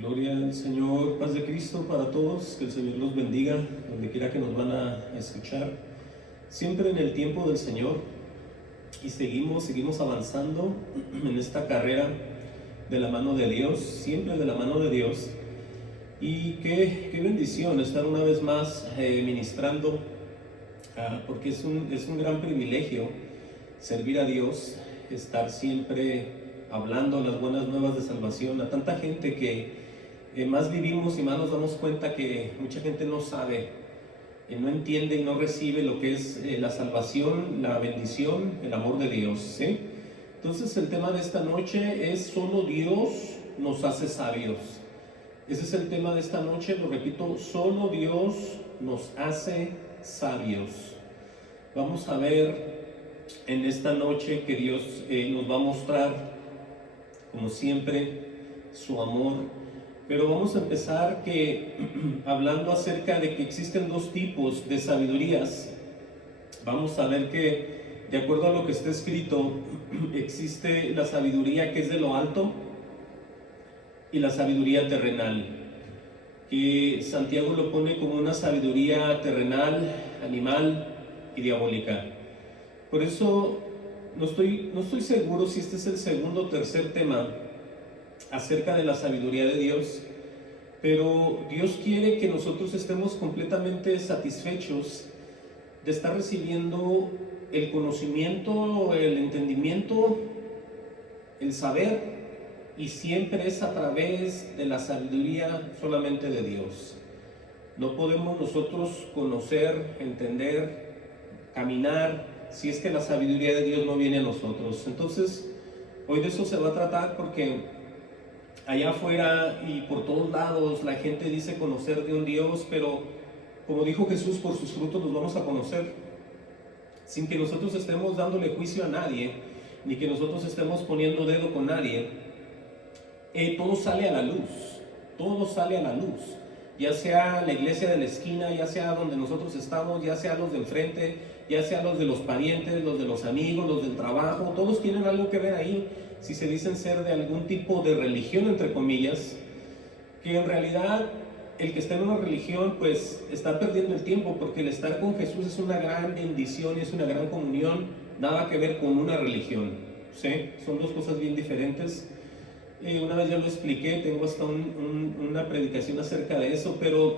Gloria al Señor, paz de Cristo para todos, que el Señor los bendiga, donde quiera que nos van a escuchar, siempre en el tiempo del Señor, y seguimos avanzando en esta carrera de la mano de Dios, siempre de la mano de Dios, y qué bendición estar una vez más ministrando, porque es un gran privilegio servir a Dios, estar siempre hablando las buenas nuevas de salvación a tanta gente que más vivimos y más nos damos cuenta que mucha gente no sabe, no entiende y no recibe lo que es la salvación, la bendición, el amor de Dios, ¿sí? Entonces el tema de esta noche es: solo Dios nos hace sabios. Ese es el tema de esta noche, lo repito: solo Dios nos hace sabios. Vamos a ver en esta noche que Dios nos va a mostrar, como siempre, su amor. Pero vamos a empezar hablando acerca de que existen dos tipos de sabidurías. Vamos a ver que, de acuerdo a lo que está escrito, existe la sabiduría que es de lo alto y la sabiduría terrenal, que Santiago lo pone como una sabiduría terrenal, animal y diabólica. Por eso no estoy seguro si este es el segundo o tercer tema acerca de la sabiduría de Dios, pero Dios quiere que nosotros estemos completamente satisfechos de estar recibiendo el conocimiento, el entendimiento, el saber, y siempre es a través de la sabiduría solamente de Dios. No podemos nosotros conocer, entender, caminar, si es que la sabiduría de Dios no viene a nosotros. Entonces, hoy de eso se va a tratar, porque allá afuera y por todos lados la gente dice conocer de un Dios, pero como dijo Jesús, por sus frutos los vamos a conocer, sin que nosotros estemos dándole juicio a nadie, ni que nosotros estemos poniendo dedo con nadie. Todo sale a la luz, todo sale a la luz, ya sea la iglesia de la esquina, ya sea donde nosotros estamos, ya sea los del frente, ya sea los de los parientes, los de los amigos, los del trabajo, todos tienen algo que ver ahí. Si se dicen ser de algún tipo de religión, entre comillas, que en realidad el que está en una religión pues está perdiendo el tiempo, porque el estar con Jesús es una gran bendición y es una gran comunión, nada que ver con una religión, ¿sí? Son dos cosas bien diferentes. Una vez ya lo expliqué, tengo hasta una predicación acerca de eso, pero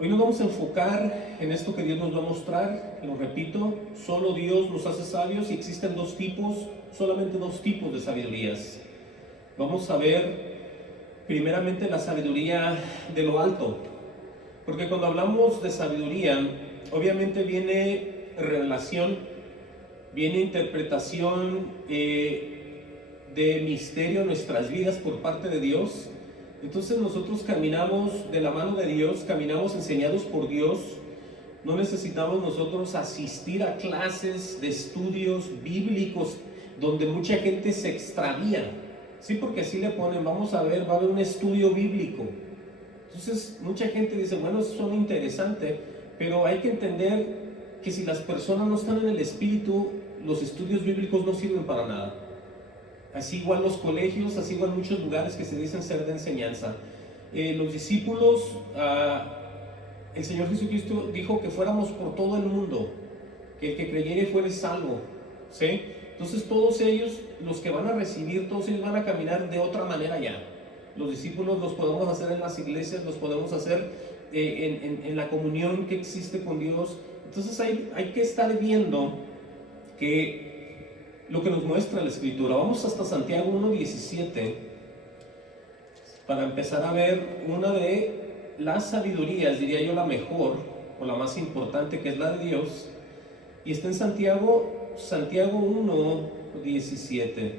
hoy nos vamos a enfocar en esto que Dios nos va a mostrar. Lo repito: solo Dios nos hace sabios, y existen solamente dos tipos de sabidurías. Vamos a ver primeramente la sabiduría de lo alto, porque cuando hablamos de sabiduría, obviamente viene revelación, viene interpretación de misterio en nuestras vidas por parte de Dios. Entonces nosotros caminamos de la mano de Dios, caminamos enseñados por Dios. No necesitamos nosotros asistir a clases de estudios bíblicos donde mucha gente se extravía, sí, porque así le ponen: vamos a ver, va a haber un estudio bíblico. Entonces mucha gente dice: bueno, eso suena interesante, pero hay que entender que si las personas no están en el Espíritu, los estudios bíblicos no sirven para nada. Así igual los colegios, así igual muchos lugares que se dicen ser de enseñanza. Los discípulos, el Señor Jesucristo dijo que fuéramos por todo el mundo, que el que creyere fuere salvo, ¿sí? Entonces todos ellos, los que van a recibir, todos ellos van a caminar de otra manera ya. Los discípulos los podemos hacer en las iglesias, los podemos hacer en la comunión que existe con Dios. Entonces hay que estar viendo que lo que nos muestra la Escritura. Vamos hasta Santiago 1:17 para empezar a ver una de las sabidurías, diría yo la mejor o la más importante, que es la de Dios, y está en Santiago 1:17.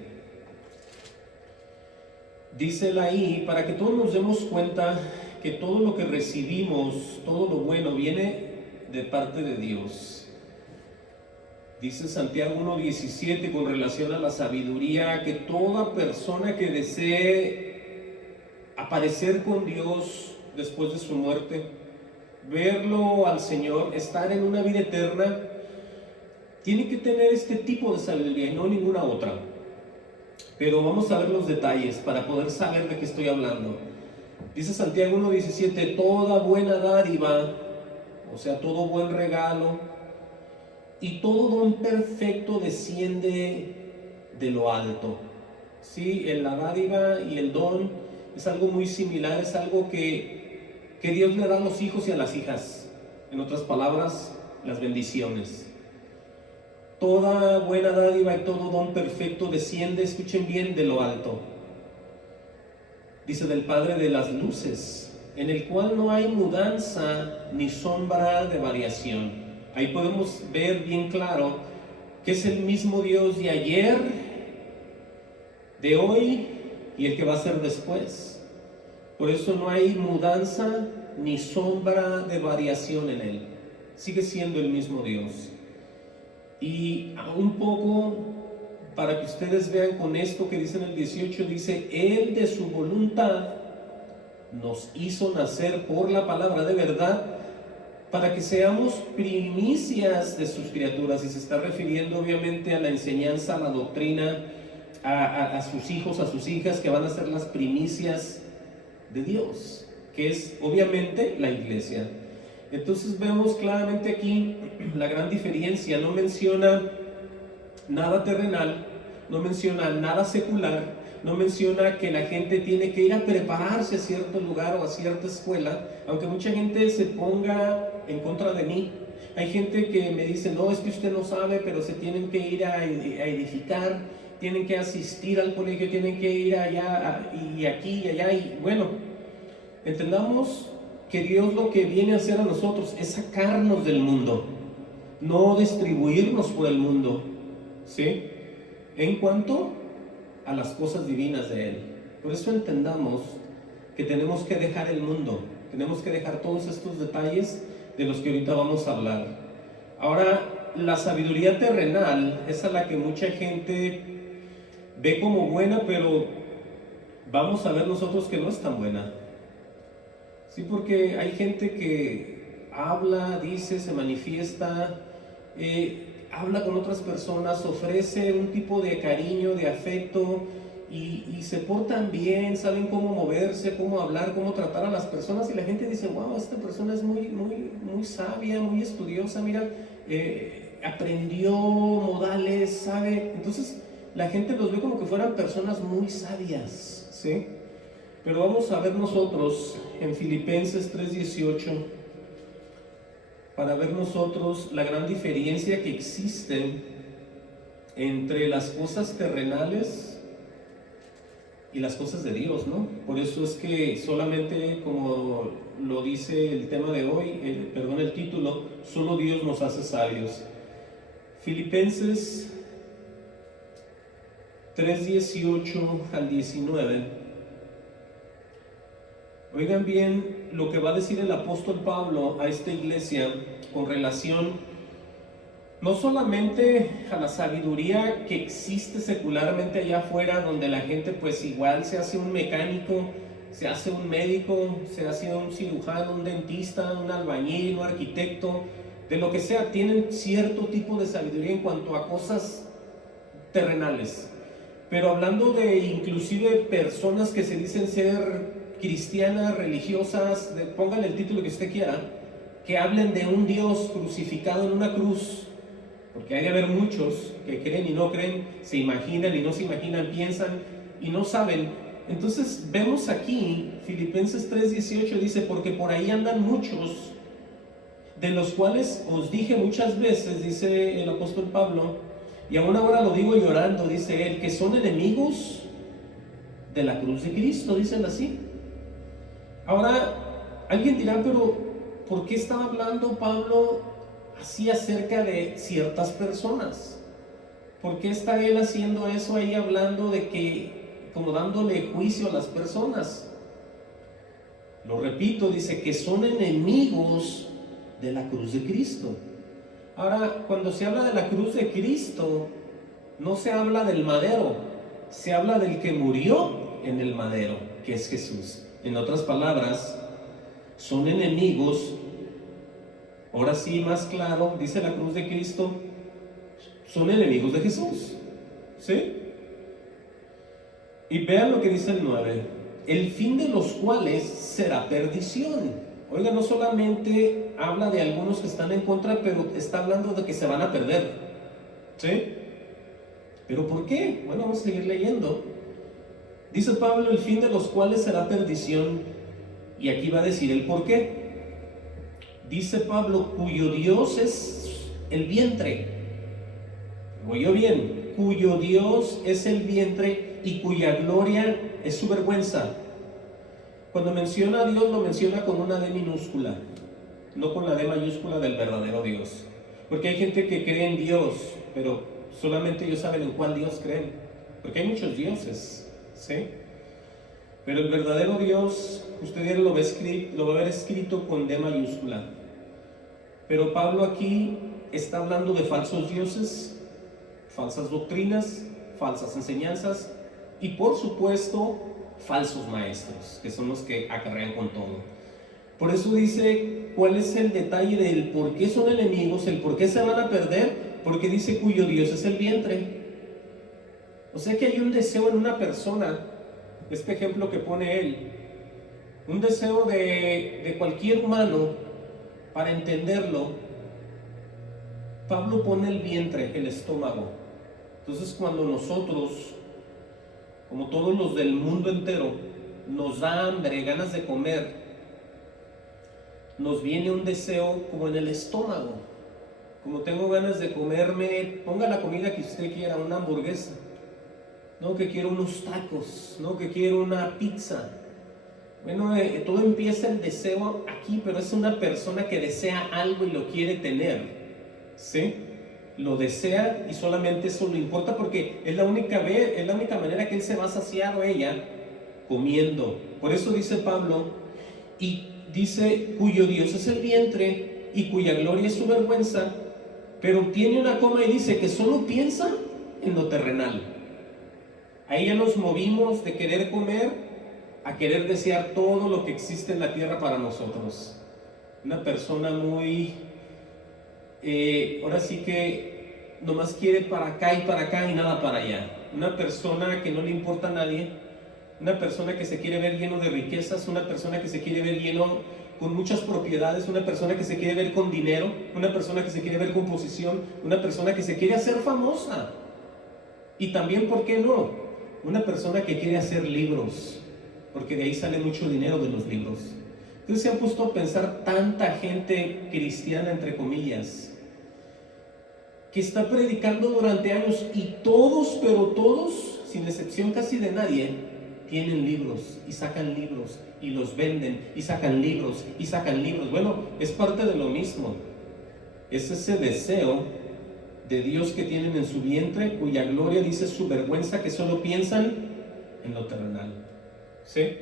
Dísela ahí para que todos nos demos cuenta que todo lo que recibimos, todo lo bueno, viene de parte de Dios. Dice Santiago 1:17 con relación a la sabiduría, que toda persona que desee aparecer con Dios después de su muerte, verlo al Señor, estar en una vida eterna, tiene que tener este tipo de sabiduría y no ninguna otra. Pero vamos a ver los detalles para poder saber de qué estoy hablando. Dice Santiago 1:17, toda buena dádiva, o sea, todo buen regalo y todo don perfecto desciende de lo alto. Sí, la dádiva y el don es algo muy similar, es algo que Dios le da a los hijos y a las hijas. En otras palabras, las bendiciones. Toda buena dádiva y todo don perfecto desciende, escuchen bien, de lo alto. Dice, del Padre de las luces, en el cual no hay mudanza ni sombra de variación. Ahí podemos ver bien claro que es el mismo Dios de ayer, de hoy y el que va a ser después. Por eso no hay mudanza ni sombra de variación en él. Sigue siendo el mismo Dios. Y un poco para que ustedes vean con esto que dice en el 18, dice, Él de su voluntad nos hizo nacer por la palabra de verdad para que seamos primicias de sus criaturas. Y se está refiriendo obviamente a la enseñanza, a la doctrina, a sus hijos, a sus hijas, que van a ser las primicias de Dios, que es obviamente la iglesia. Entonces vemos claramente aquí la gran diferencia. No menciona nada terrenal, no menciona nada secular, no menciona que la gente tiene que ir a prepararse a cierto lugar o a cierta escuela, aunque mucha gente se ponga en contra de mí. Hay gente que me dice, no, es que usted no sabe, pero se tienen que ir a edificar, tienen que asistir al colegio, tienen que ir allá y aquí y allá. Y bueno, entendamos que Dios lo que viene a hacer a nosotros es sacarnos del mundo, no distribuirnos por el mundo, ¿sí? En cuanto a las cosas divinas de Él. Por eso entendamos que tenemos que dejar el mundo, tenemos que dejar todos estos detalles de los que ahorita vamos a hablar. Ahora, la sabiduría terrenal es a la que mucha gente ve como buena, pero vamos a ver nosotros que no es tan buena. Sí, porque hay gente que habla, dice, se manifiesta, habla con otras personas, ofrece un tipo de cariño, de afecto y se portan bien, saben cómo moverse, cómo hablar, cómo tratar a las personas, y la gente dice, wow, esta persona es muy sabia, muy estudiosa, mira, aprendió modales, sabe. Entonces la gente los ve como que fueran personas muy sabias, ¿sí? Pero vamos a ver nosotros en Filipenses 3:18 para ver nosotros la gran diferencia que existe entre las cosas terrenales y las cosas de Dios, ¿no? Por eso es que solamente, como lo dice el tema de hoy, el título, solo Dios nos hace sabios. Filipenses 3:18 al 19. Oigan bien lo que va a decir el apóstol Pablo a esta iglesia con relación no solamente a la sabiduría que existe secularmente allá afuera, donde la gente pues igual se hace un mecánico, se hace un médico, se hace un cirujano, un dentista, un albañil, un arquitecto, de lo que sea, tienen cierto tipo de sabiduría en cuanto a cosas terrenales. Pero hablando de inclusive personas que se dicen ser cristianas, religiosas, póngale el título que usted quiera, que hablen de un Dios crucificado en una cruz, porque hay de haber muchos que creen y no creen, se imaginan y no se imaginan, piensan y no saben. Entonces vemos aquí, Filipenses 3:18 dice, porque por ahí andan muchos, de los cuales os dije muchas veces, dice el apóstol Pablo, y aún ahora lo digo llorando, dice él, que son enemigos de la cruz de Cristo, dicen así. Ahora, alguien dirá, pero ¿por qué estaba hablando Pablo así acerca de ciertas personas? ¿Por qué está él haciendo eso ahí, hablando de que, como dándole juicio a las personas? Lo repito, dice que son enemigos de la cruz de Cristo. Ahora, cuando se habla de la cruz de Cristo, no se habla del madero, se habla del que murió en el madero, que es Jesús. En otras palabras, son enemigos. Ahora sí, más claro, dice la cruz de Cristo, son enemigos de Jesús, ¿sí? Y vean lo que dice el 9. el fin de los cuales será perdición. Oiga, no solamente habla de algunos que están en contra, pero está hablando de que se van a perder. ¿Sí? ¿Pero por qué? Bueno, vamos a seguir leyendo. Dice Pablo, el fin de los cuales será perdición, y aquí va a decir el por qué. Dice Pablo, cuyo Dios es el vientre. ¿Oyó bien? Cuyo Dios es el vientre y cuya gloria es su vergüenza. Cuando menciona a Dios, lo menciona con una D minúscula, no con la D mayúscula del verdadero Dios. Porque hay gente que cree en Dios, pero solamente ellos saben en cuál Dios creen. Porque hay muchos dioses, ¿sí? Pero el verdadero Dios, usted lo va a ver escrito con D mayúscula. Pero Pablo aquí está hablando de falsos dioses, falsas doctrinas, falsas enseñanzas y por supuesto falsos maestros, que son los que acarrean con todo. Por eso dice cuál es el detalle del por qué son enemigos, el por qué se van a perder, porque dice cuyo Dios es el vientre. O sea que hay un deseo en una persona, este ejemplo que pone él, un deseo de cualquier humano. Para entenderlo, Pablo pone el vientre, el estómago. Entonces cuando nosotros, como todos los del mundo entero, nos da hambre, ganas de comer, nos viene un deseo como en el estómago. Como tengo ganas de comerme, ponga la comida que usted quiera, una hamburguesa, no que quiero unos tacos, no que quiero una pizza. Bueno, todo empieza el deseo aquí, pero es una persona que desea algo y lo quiere tener, ¿sí? Lo desea y solamente eso le importa porque es la única manera que él se va a saciar o ella comiendo. Por eso dice Pablo, y dice, cuyo Dios es el vientre y cuya gloria es su vergüenza, pero tiene una coma y dice que solo piensa en lo terrenal. Ahí ya nos movimos de querer comer a querer desear todo lo que existe en la tierra para nosotros. Una persona muy, ahora sí que nomás quiere para acá y nada para allá. Una persona que no le importa a nadie, una persona que se quiere ver lleno de riquezas, una persona que se quiere ver lleno con muchas propiedades, una persona que se quiere ver con dinero, una persona que se quiere ver con posición, una persona que se quiere hacer famosa. Y también, ¿por qué no? Una persona que quiere hacer libros, porque de ahí sale mucho dinero de los libros. Entonces se han puesto a pensar tanta gente cristiana, entre comillas, que está predicando durante años y todos, pero todos, sin excepción casi de nadie, tienen libros y sacan libros y los venden y sacan libros y sacan libros. Bueno, es parte de lo mismo. Es ese deseo de Dios que tienen en su vientre, cuya gloria dice su vergüenza, que solo piensan en lo terrenal. ¿Sí?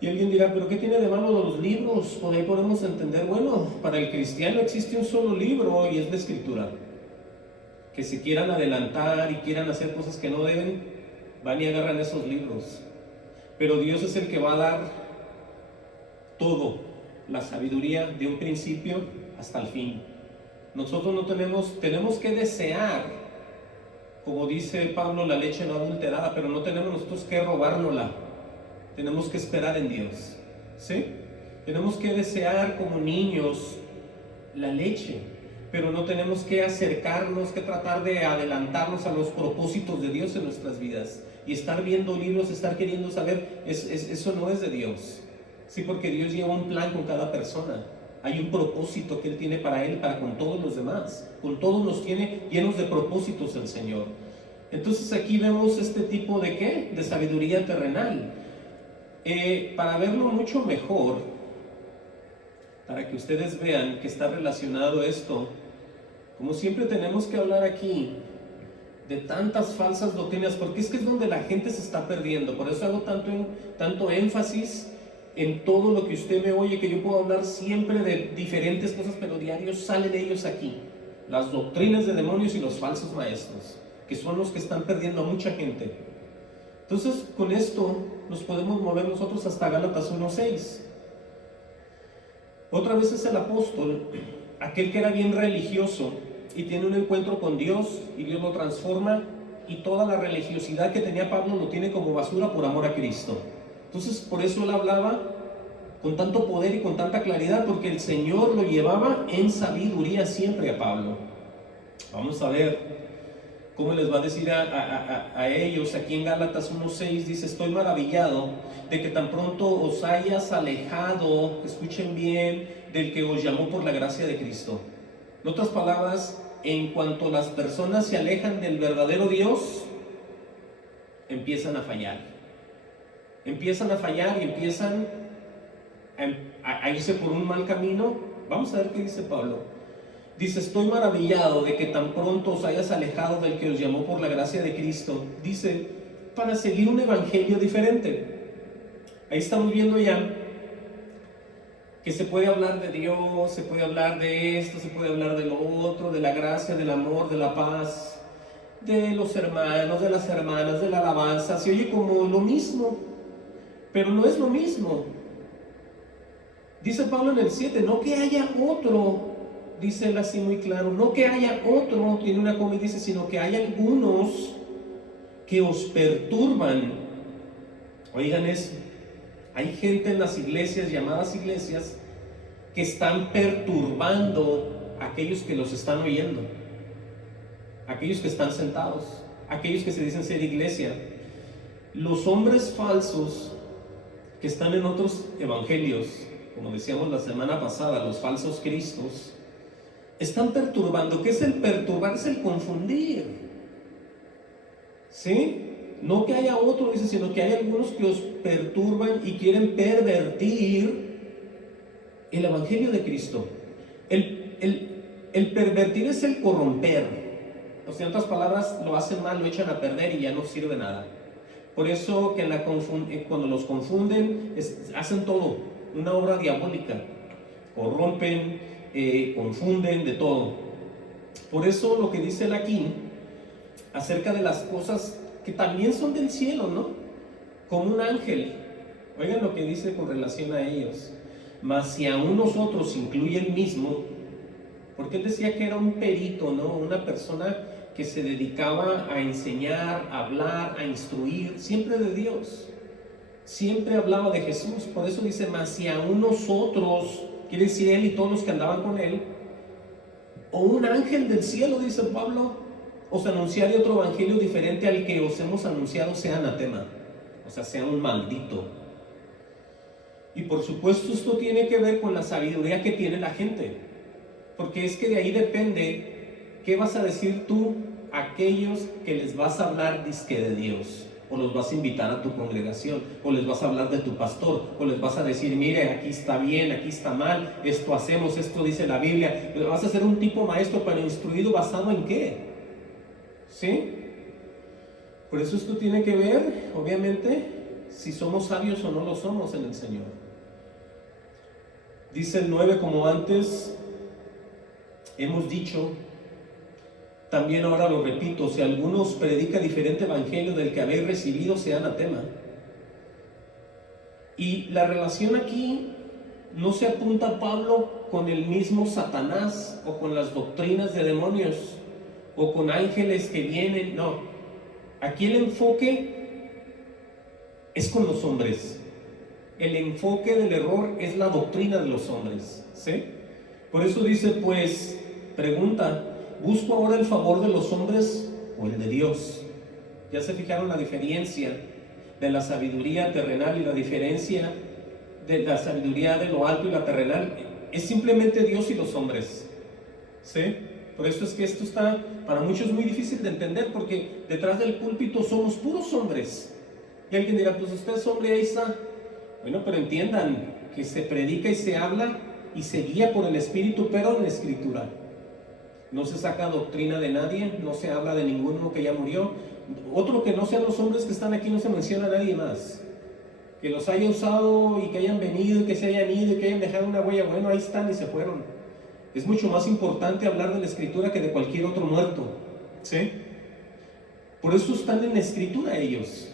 Y alguien dirá, ¿pero qué tiene de malo los libros? Por ahí podemos entender, bueno, para el cristiano existe un solo libro y es la Escritura. Que se quieran adelantar y quieran hacer cosas que no deben, van y agarran esos libros. Pero Dios es el que va a dar todo, la sabiduría de un principio hasta el fin. Nosotros no tenemos que desear, como dice Pablo, la leche no adulterada, pero no tenemos nosotros que robárnosla. Tenemos que esperar en Dios, ¿sí? Tenemos que desear como niños la leche, pero no tenemos que acercarnos, que tratar de adelantarnos a los propósitos de Dios en nuestras vidas. Y estar viendo libros, estar queriendo saber, eso no es de Dios. Sí, porque Dios lleva un plan con cada persona. Hay un propósito que Él tiene para Él, para con todos los demás. Con todos nos tiene llenos de propósitos el Señor. Entonces aquí vemos este tipo de ¿qué? De sabiduría terrenal. Para verlo mucho mejor, para que ustedes vean que está relacionado esto, como siempre tenemos que hablar aquí de tantas falsas doctrinas, porque es que es donde la gente se está perdiendo. Por eso hago tanto énfasis en todo lo que usted me oye, que yo puedo hablar siempre de diferentes cosas, pero diarios salen ellos aquí, las doctrinas de demonios y los falsos maestros, que son los que están perdiendo a mucha gente. Entonces, con esto nos podemos mover nosotros hasta Gálatas 1:6. Otra vez es el apóstol, aquel que era bien religioso y tiene un encuentro con Dios y Dios lo transforma, y toda la religiosidad que tenía Pablo lo tiene como basura por amor a Cristo. Entonces por eso él hablaba con tanto poder y con tanta claridad, porque el Señor lo llevaba en sabiduría siempre a Pablo. Vamos a ver cómo les va a decir a ellos. Aquí en Gálatas 1:6 dice: estoy maravillado de que tan pronto os hayas alejado, escuchen bien, del que os llamó por la gracia de Cristo. En otras palabras, en cuanto las personas se alejan del verdadero Dios, empiezan a fallar. Empiezan a fallar y empiezan a irse por un mal camino. Vamos a ver qué dice Pablo. Dice: estoy maravillado de que tan pronto os hayas alejado del que os llamó por la gracia de Cristo. Dice, para seguir un evangelio diferente. Ahí estamos viendo ya que se puede hablar de Dios, se puede hablar de esto, se puede hablar de lo otro, de la gracia, del amor, de la paz, de los hermanos, de las hermanas, de la alabanza. Se oye como lo mismo, pero no es lo mismo. Dice Pablo en el 7, no que haya otro, dice él así muy claro, no que haya otro, tiene una coma y dice, sino que hay algunos que os perturban. Oigan eso, hay gente en las iglesias, llamadas iglesias, que están perturbando a aquellos que los están oyendo, aquellos que están sentados, aquellos que se dicen ser iglesia. Los hombres falsos que están en otros evangelios, como decíamos la semana pasada, los falsos cristos, están perturbando. ¿Qué es el perturbar? Es el confundir. ¿Sí? No que haya otro, dice, sino que hay algunos que os perturban y quieren pervertir el evangelio de Cristo. El pervertir es el corromper. O sea, en otras palabras, lo hacen mal, lo echan a perder y ya no sirve nada. Por eso que cuando los confunden, hacen todo, una obra diabólica. Corrompen, confunden, de todo. Por eso lo que dice él aquí, acerca de las cosas que también son del cielo, ¿no? Como un ángel. Oigan lo que dice con relación a ellos. Mas si aún nosotros incluye el mismo, porque él decía que era un perito, ¿no? Una persona que se dedicaba a enseñar, a hablar, a instruir, siempre de Dios. Siempre hablaba de Jesús. Por eso dice, mas si aún nosotros, quiere decir él y todos los que andaban con él, o un ángel del cielo, dice Pablo, os anunciaré otro evangelio diferente al que os hemos anunciado, sea anatema, o sea, sea un maldito. Y por supuesto esto tiene que ver con la sabiduría que tiene la gente, porque es que de ahí depende qué vas a decir tú a aquellos que les vas a hablar dizque de Dios, o los vas a invitar a tu congregación, o les vas a hablar de tu pastor, o les vas a decir, mire, aquí está bien, aquí está mal, esto hacemos, esto dice la Biblia. Vas a ser un tipo maestro, pero instruido basado en qué, ¿sí? Por eso esto tiene que ver, obviamente, si somos sabios o no lo somos en el Señor. Dice el 9, como antes hemos dicho, también ahora lo repito, si alguno os predica diferente evangelio del que habéis recibido, sea anatema. Y la relación aquí no se apunta a Pablo con el mismo Satanás o con las doctrinas de demonios o con ángeles que vienen, no. Aquí el enfoque es con los hombres. El enfoque del error es la doctrina de los hombres, ¿sí? Por eso dice, pues, pregunta, ¿busco ahora el favor de los hombres o el de Dios? ¿Ya se fijaron la diferencia de la sabiduría terrenal y la diferencia de la sabiduría de lo alto y la terrenal? Es simplemente Dios y los hombres, ¿sí? Por eso es que esto está para muchos muy difícil de entender, porque detrás del púlpito somos puros hombres. Y alguien dirá, pues usted es hombre, ahí está. Bueno, pero entiendan que se predica y se habla y se guía por el Espíritu, pero en la Escritura. No se saca doctrina de nadie, no se habla de ninguno que ya murió. Otro que no sean los hombres que están aquí, no se menciona a nadie más. Que los haya usado y que hayan venido y que se hayan ido y que hayan dejado una huella, bueno, ahí están y se fueron. Es mucho más importante hablar de la Escritura que de cualquier otro muerto, ¿sí? Por eso están en la Escritura ellos.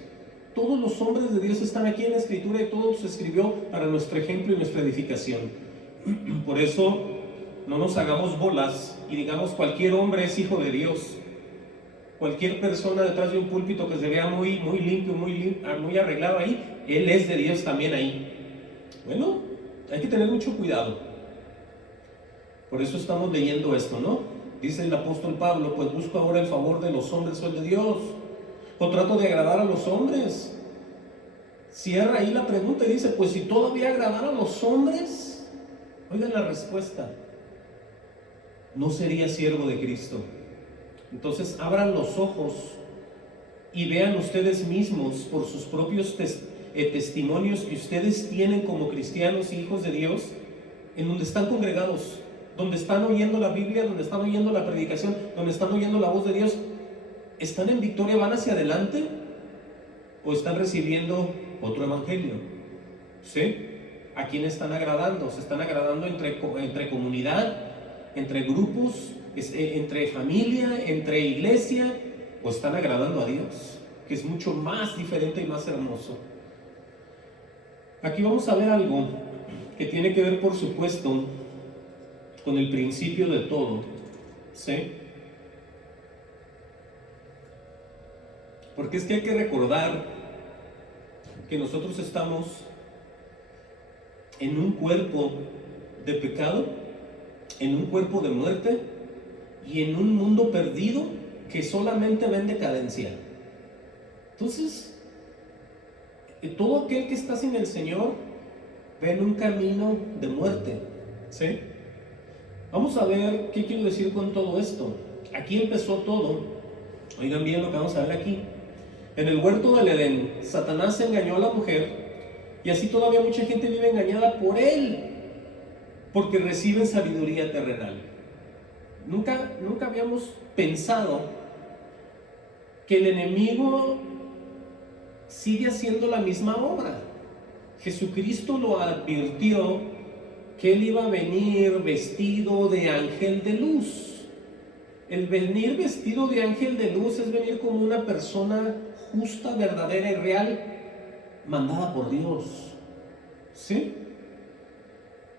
Todos los hombres de Dios están aquí en la Escritura y todo se escribió para nuestro ejemplo y nuestra edificación. Por eso no nos hagamos bolas y digamos cualquier hombre es hijo de Dios. Cualquier persona detrás de un púlpito que se vea muy limpio, muy arreglado ahí, él es de Dios también ahí. Bueno, hay que tener mucho cuidado. Por eso estamos leyendo esto, ¿no? Dice el apóstol Pablo, pues busco ahora el favor de los hombres o el de Dios, o trato de agradar a los hombres. Cierra ahí la pregunta y dice, pues si todavía agradar a los hombres, oigan la respuesta, no sería siervo de Cristo. Entonces abran los ojos y vean ustedes mismos por sus propios testimonios que ustedes tienen como cristianos y hijos de Dios, en donde están congregados, donde están oyendo la Biblia, donde están oyendo la predicación, donde están oyendo la voz de Dios. ¿Están en victoria, van hacia adelante? ¿O están recibiendo otro evangelio? ¿Sí? ¿A quién están agradando? ¿Se están agradando entre comunidad, entre grupos, entre familia, entre iglesia? ¿O están agradando a Dios, que es mucho más diferente y más hermoso? Aquí vamos a ver algo que tiene que ver, por supuesto, con el principio de todo, ¿sí? Porque es que hay que recordar que nosotros estamos en un cuerpo de pecado, en un cuerpo de muerte y en un mundo perdido que solamente va en decadencia. Entonces, todo aquel que está sin el Señor va en un camino de muerte, ¿sí? Vamos a ver qué quiero decir con todo esto. Aquí empezó todo. Oigan bien lo que vamos a ver aquí. En el huerto del Edén, Satanás engañó a la mujer y así todavía mucha gente vive engañada por él, porque reciben sabiduría terrenal. Nunca habíamos pensado que el enemigo sigue haciendo la misma obra. Jesucristo lo advirtió que él iba a venir vestido de ángel de luz. El venir vestido de ángel de luz es venir como una persona justa, verdadera y real, mandada por Dios. ¿Sí?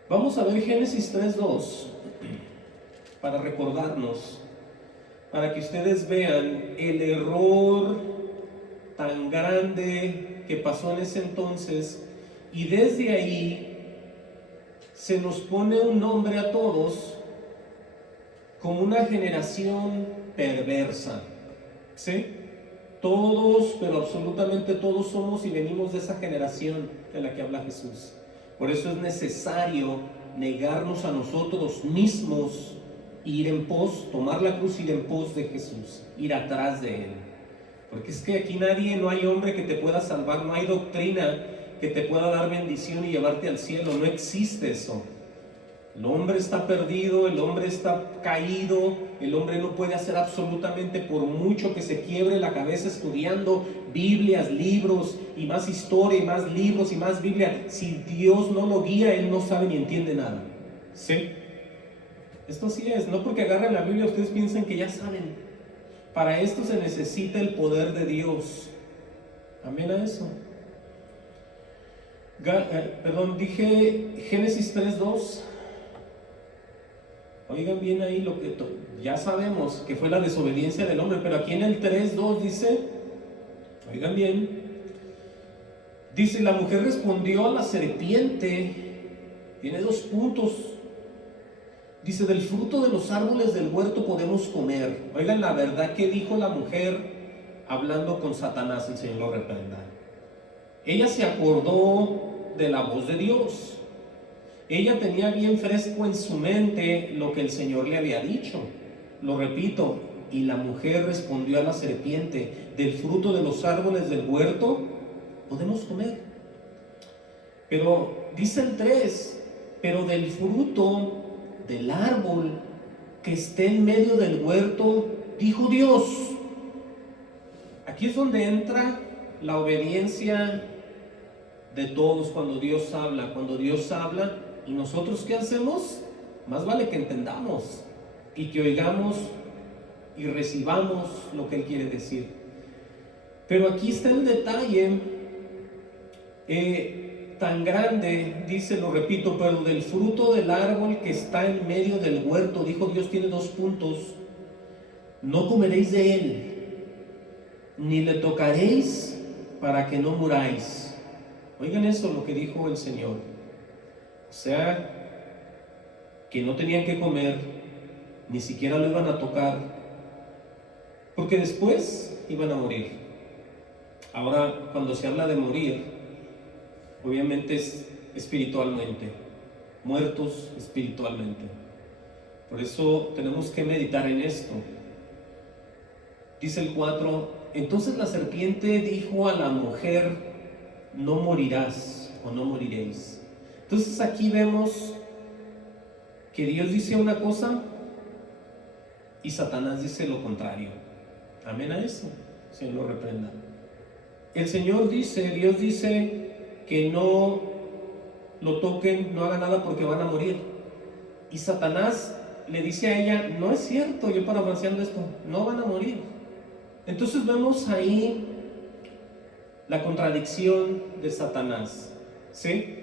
Vamos a ver Génesis 3:2 para recordarnos, para que ustedes vean el error tan grande que pasó en ese entonces, y desde ahí se nos pone un nombre a todos como una generación perversa, ¿sí? Todos, pero absolutamente todos somos y venimos de esa generación de la que habla Jesús. Por eso es necesario negarnos a nosotros mismos, ir en pos, tomar la cruz, ir en pos de Jesús, ir atrás de Él. Porque es que aquí no hay hombre que te pueda salvar, no hay doctrina que te pueda dar bendición y llevarte al cielo, no existe eso. El hombre está perdido, el hombre está caído, el hombre no puede hacer absolutamente, por mucho que se quiebre la cabeza estudiando Biblias, libros y más historia y más libros y más Biblia. Si Dios no lo guía, él no sabe ni entiende nada. ¿Sí? Esto sí es, no porque agarren la Biblia ustedes piensan que ya saben. Para esto se necesita el poder de Dios. Amén a eso. Dije Génesis 3:2. Oigan bien ahí lo que ya sabemos que fue la desobediencia del hombre, pero aquí en el 3:2 dice, oigan bien, dice: la mujer respondió a la serpiente, tiene 2 puntos, dice: del fruto de los árboles del huerto podemos comer. Oigan la verdad que dijo la mujer hablando con Satanás, el Señor lo reprenda. Ella se acordó de la voz de Dios. Ella tenía bien fresco en su mente lo que el Señor le había dicho. Lo repito, y la mujer respondió a la serpiente: del fruto de los árboles del huerto podemos comer. Pero dice el 3, pero del fruto del árbol que esté en medio del huerto, dijo Dios. Aquí es donde entra la obediencia de todos cuando Dios habla. Cuando Dios habla, ¿y nosotros qué hacemos? Más vale que entendamos y que oigamos y recibamos lo que Él quiere decir. Pero aquí está el detalle tan grande, dice, lo repito, pero del fruto del árbol que está en medio del huerto, dijo Dios, tiene 2 puntos, no comeréis de él, ni le tocaréis para que no muráis. Oigan eso, lo que dijo el Señor. O sea, que no tenían que comer, ni siquiera lo iban a tocar, porque después iban a morir. Ahora, cuando se habla de morir, obviamente es espiritualmente, muertos espiritualmente. Por eso tenemos que meditar en esto. Dice el 4, entonces la serpiente dijo a la mujer, no morirás o no moriréis. Entonces aquí vemos que Dios dice una cosa y Satanás dice lo contrario. Amén a eso, Señor lo reprenda. El Señor dice, Dios dice que no lo toquen, no hagan nada porque van a morir. Y Satanás le dice a ella, no es cierto, yo parafraseando esto, no van a morir. Entonces vemos ahí la contradicción de Satanás, ¿sí?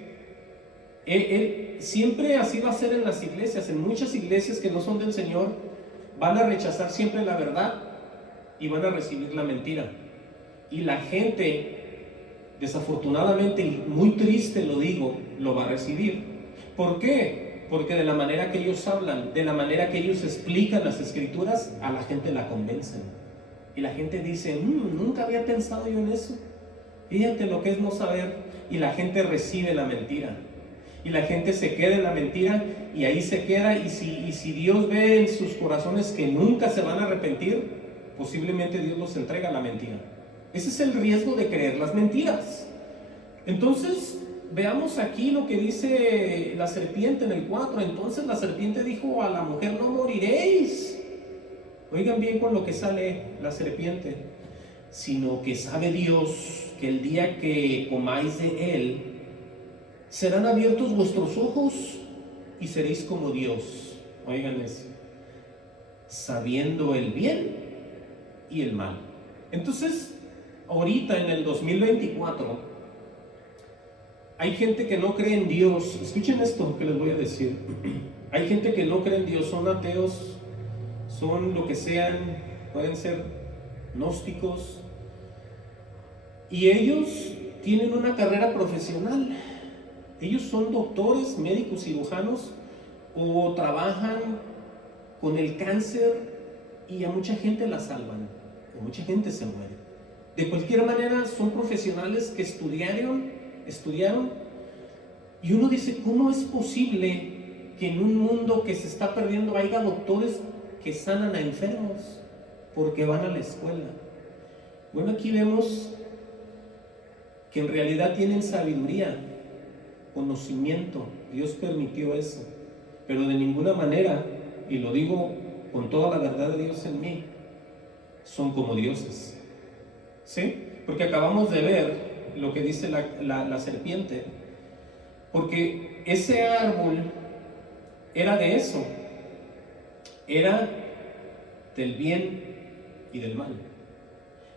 Él siempre así va a ser en las iglesias, en muchas iglesias que no son del Señor, van a rechazar siempre la verdad y van a recibir la mentira. Y la gente, desafortunadamente y muy triste lo digo, lo va a recibir. ¿Por qué? Porque de la manera que ellos hablan, de la manera que ellos explican las escrituras, a la gente la convencen. Y la gente dice, nunca había pensado yo en eso. Fíjate lo que es no saber. Y la gente recibe la mentira. Y la gente se queda en la mentira y ahí se queda. Y si Dios ve en sus corazones que nunca se van a arrepentir, posiblemente Dios los entrega a la mentira. Ese es el riesgo de creer las mentiras. Entonces, veamos aquí lo que dice la serpiente en el 4. Entonces la serpiente dijo a la mujer, no moriréis. Oigan bien con lo que sale la serpiente. Sino que sabe Dios que el día que comáis de él, serán abiertos vuestros ojos y seréis como Dios. Oigan eso. Sabiendo el bien y el mal. Entonces, ahorita en el 2024, hay gente que no cree en Dios. Escuchen esto que les voy a decir. Hay gente que no cree en Dios, son ateos, son lo que sean, pueden ser gnósticos. Y ellos tienen una carrera profesional. Ellos son doctores, médicos, cirujanos, o trabajan con el cáncer y a mucha gente la salvan, o mucha gente se muere. De cualquier manera, son profesionales que estudiaron, y uno dice, ¿cómo es posible que en un mundo que se está perdiendo haya doctores que sanan a enfermos porque van a la escuela? Bueno, aquí vemos que en realidad tienen sabiduría, conocimiento. Dios permitió eso, pero de ninguna manera, y lo digo con toda la verdad de Dios en mí, son como dioses, ¿sí? Porque acabamos de ver lo que dice la serpiente, porque ese árbol era de eso, era del bien y del mal.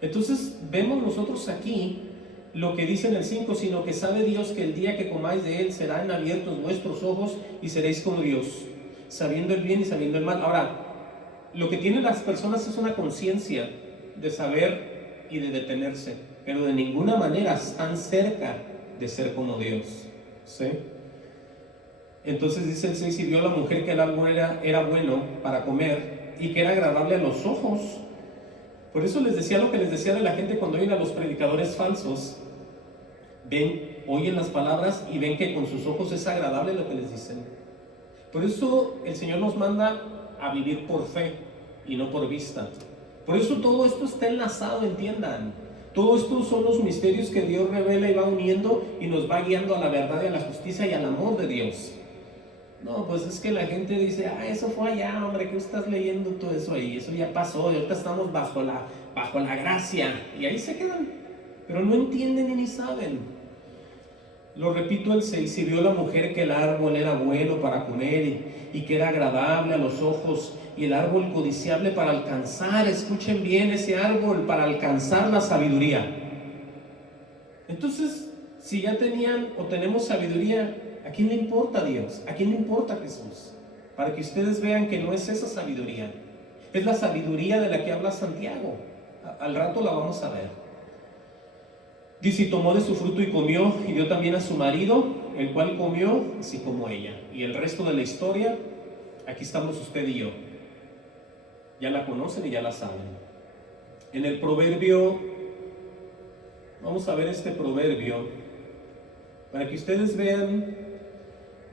Entonces vemos nosotros aquí lo que dice en el 5, sino que sabe Dios que el día que comáis de él serán abiertos vuestros ojos y seréis como Dios, sabiendo el bien y sabiendo el mal. Ahora, lo que tienen las personas es una conciencia de saber y de detenerse, pero de ninguna manera están cerca de ser como Dios, ¿sí? Entonces dice el 6, y vio la mujer que el árbol era bueno para comer y que era agradable a los ojos. Por eso les decía lo que les decía de la gente cuando oyen a los predicadores falsos. Oyen las palabras y ven que con sus ojos es agradable lo que les dicen. Por eso el Señor nos manda a vivir por fe y no por vista. Por eso todo esto está enlazado, entiendan. Todo esto son los misterios que Dios revela y va uniendo y nos va guiando a la verdad y a la justicia y al amor de Dios. No, pues es que la gente dice, eso fue allá, hombre, ¿qué estás leyendo todo eso ahí? Eso ya pasó, y ahorita estamos bajo la gracia. Y ahí se quedan, pero no entienden ni saben. Lo repito el 6, y vio la mujer que el árbol era bueno para comer y que era agradable a los ojos, y el árbol codiciable para alcanzar, escuchen bien, ese árbol para alcanzar la sabiduría. Entonces, si ya tenían o tenemos sabiduría, ¿a quién le importa Dios? ¿A quién le importa Jesús? Para que ustedes vean que no es esa sabiduría, es la sabiduría de la que habla Santiago. Al rato la vamos a ver. Dice, y tomó de su fruto y comió, y dio también a su marido, el cual comió, así como ella. Y el resto de la historia, aquí estamos usted y yo. Ya la conocen y ya la saben. En el proverbio, vamos a ver este proverbio, para que ustedes vean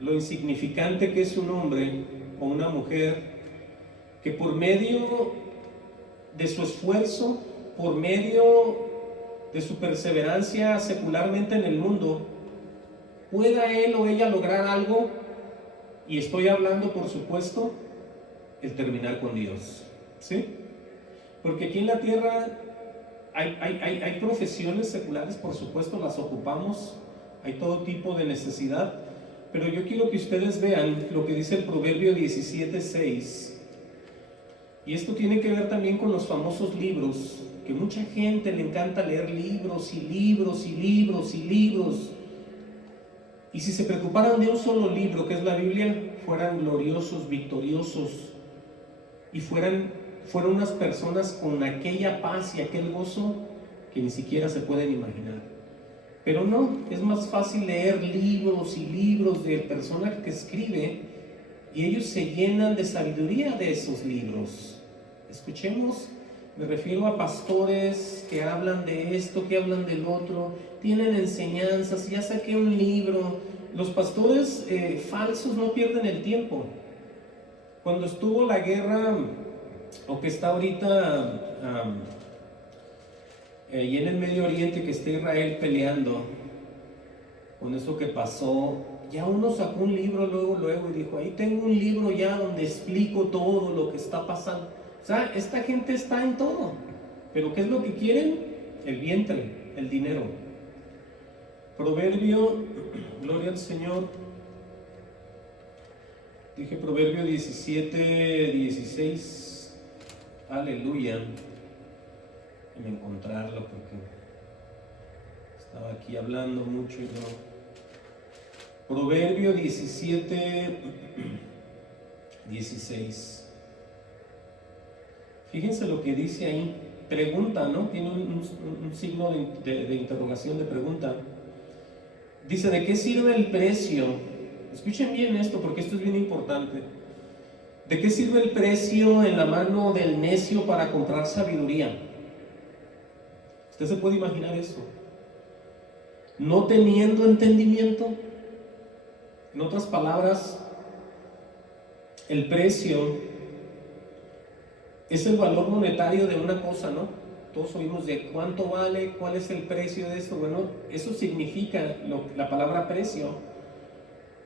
lo insignificante que es un hombre o una mujer que por medio de su esfuerzo, por medio de su perseverancia secularmente en el mundo, pueda él o ella lograr algo, y estoy hablando, por supuesto, el terminar con Dios, ¿sí? Porque aquí en la tierra hay profesiones seculares, por supuesto, las ocupamos, hay todo tipo de necesidad, pero yo quiero que ustedes vean lo que dice el Proverbio 17:6, y esto tiene que ver también con los famosos libros, que mucha gente le encanta leer libros y libros y libros y libros, y si se preocuparan de un solo libro, que es la Biblia, fueran gloriosos, victoriosos, y fueran unas personas con aquella paz y aquel gozo que ni siquiera se pueden imaginar. Pero no, es más fácil leer libros y libros de personas que escribe, y ellos se llenan de sabiduría de esos libros. Escuchemos, me refiero a pastores que hablan de esto, que hablan del otro, tienen enseñanzas, ya saqué un libro. Los pastores falsos no pierden el tiempo. Cuando estuvo la guerra, o que está ahorita y en el Medio Oriente, que está Israel peleando con eso que pasó, ya uno sacó un libro luego y dijo, ahí tengo un libro ya donde explico todo lo que está pasando. O sea, esta gente está en todo, pero ¿qué es lo que quieren? El vientre, el dinero. Proverbio, gloria al Señor, dije Proverbio 17:16, aleluya. Déjenme encontrarlo porque estaba aquí hablando mucho y no. Proverbio 17:16. Fíjense lo que dice ahí. Pregunta, ¿no? Tiene un signo de interrogación, de pregunta. Dice, ¿de qué sirve el precio? Escuchen bien esto, porque esto es bien importante. ¿De qué sirve el precio en la mano del necio para comprar sabiduría? ¿Usted se puede imaginar eso? No teniendo entendimiento. En otras palabras, el precio es el valor monetario de una cosa, ¿no? Todos oímos de cuánto vale, cuál es el precio de esto. Bueno, eso significa la palabra precio,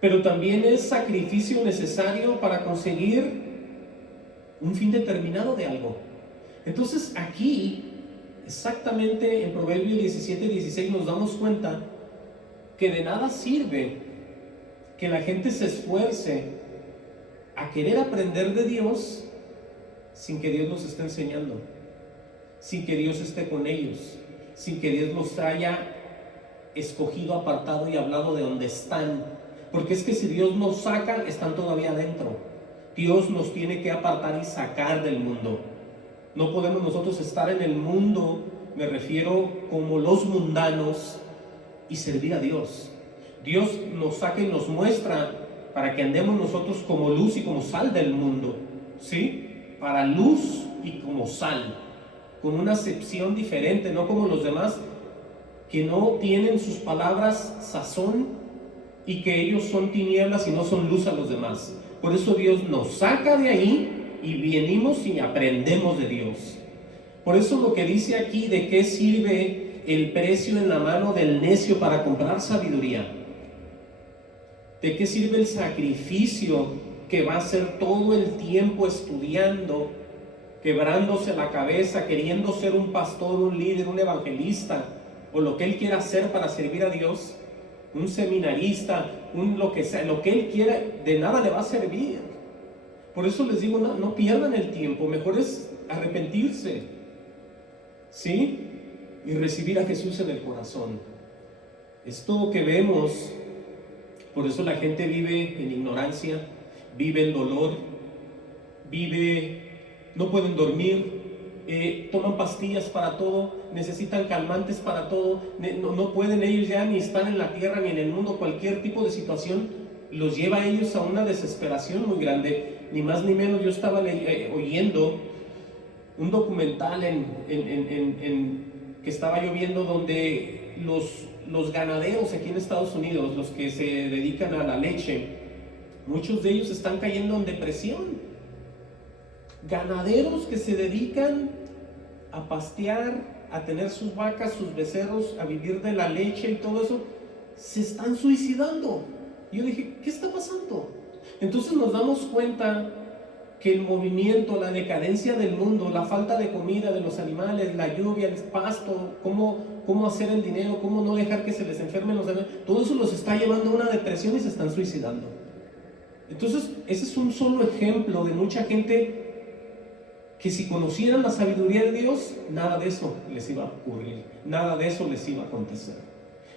pero también es sacrificio necesario para conseguir un fin determinado de algo. Entonces aquí, exactamente en Proverbio 17:16 nos damos cuenta que de nada sirve que la gente se esfuerce a querer aprender de Dios sin que Dios los esté enseñando, sin que Dios esté con ellos, sin que Dios los haya escogido, apartado y hablado de donde están. Porque es que si Dios nos saca, están todavía adentro. Dios nos tiene que apartar y sacar del mundo. No podemos nosotros estar en el mundo, me refiero como los mundanos, y servir a Dios. Dios nos saca y nos muestra para que andemos nosotros como luz y como sal del mundo, ¿sí? Para luz y como sal, con una acepción diferente, no como los demás que no tienen sus palabras sazón y que ellos son tinieblas y no son luz a los demás. Por eso Dios nos saca de ahí y venimos y aprendemos de Dios. Por eso lo que dice aquí, ¿de qué sirve el precio en la mano del necio para comprar sabiduría? ¿De qué sirve el sacrificio que va a ser todo el tiempo estudiando, quebrándose la cabeza, queriendo ser un pastor, un líder, un evangelista, o lo que él quiera hacer para servir a Dios? Un seminarista, lo que sea, lo que él quiera, de nada le va a servir. Por eso les digo, no pierdan el tiempo, mejor es arrepentirse, ¿sí? Y recibir a Jesús en el corazón. Esto que vemos, por eso la gente vive en ignorancia, vive en dolor, no pueden dormir, toman pastillas para todo, necesitan calmantes para todo, no pueden ellos ya ni estar en la tierra ni en el mundo. Cualquier tipo de situación los lleva a ellos a una desesperación muy grande. Ni más ni menos, yo estaba oyendo un documental que estaba yo viendo, donde los ganaderos aquí en Estados Unidos, los que se dedican a la leche, muchos de ellos están cayendo en depresión. Ganaderos que se dedican a pastear, a tener sus vacas, sus becerros, a vivir de la leche y todo eso, se están suicidando. Y yo dije, ¿qué está pasando? Entonces nos damos cuenta que el movimiento, la decadencia del mundo, la falta de comida de los animales, la lluvia, el pasto, cómo hacer el dinero, cómo no dejar que se les enfermen los animales, todo eso los está llevando a una depresión y se están suicidando. Entonces, ese es un solo ejemplo de mucha gente que, si conocieran la sabiduría de Dios, nada de eso les iba a ocurrir, nada de eso les iba a acontecer.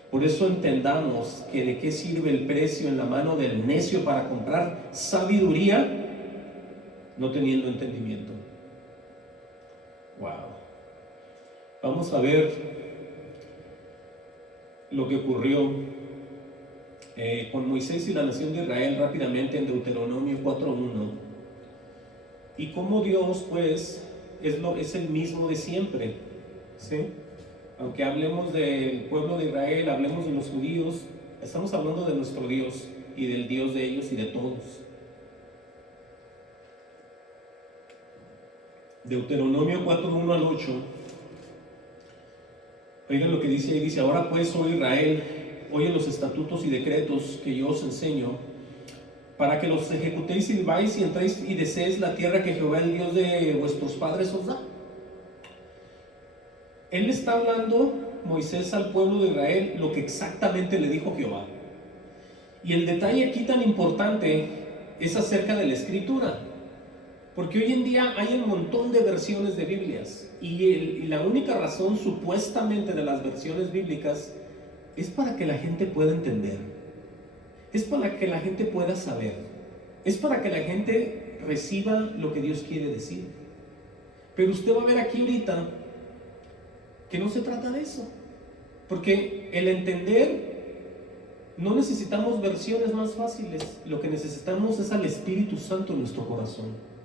Por eso entendamos que de qué sirve el precio en la mano del necio para comprar sabiduría, no teniendo entendimiento. Wow. Vamos a ver lo que ocurrió con Moisés y la nación de Israel rápidamente en Deuteronomio 4:1, y cómo Dios pues es el mismo de siempre, ¿sí? Aunque hablemos del pueblo de Israel, hablemos de los judíos, estamos hablando de nuestro Dios y del Dios de ellos y de todos. Deuteronomio 4:1 al 8. Oigan lo que dice ahí. Dice: ahora pues, oh Israel, oye los estatutos y decretos que yo os enseño, para que los ejecutéis y viváis y entréis y deseéis la tierra que Jehová, el Dios de vuestros padres, os da. Él está hablando, Moisés, al pueblo de Israel lo que exactamente le dijo Jehová. Y el detalle aquí tan importante es acerca de la escritura, porque hoy en día hay un montón de versiones de Biblias, y la única razón supuestamente de las versiones bíblicas es para que la gente pueda entender, es para que la gente pueda saber, es para que la gente reciba lo que Dios quiere decir. Pero usted va a ver aquí ahorita que no se trata de eso, porque el entender, no necesitamos versiones más fáciles, lo que necesitamos es al Espíritu Santo en nuestro corazón.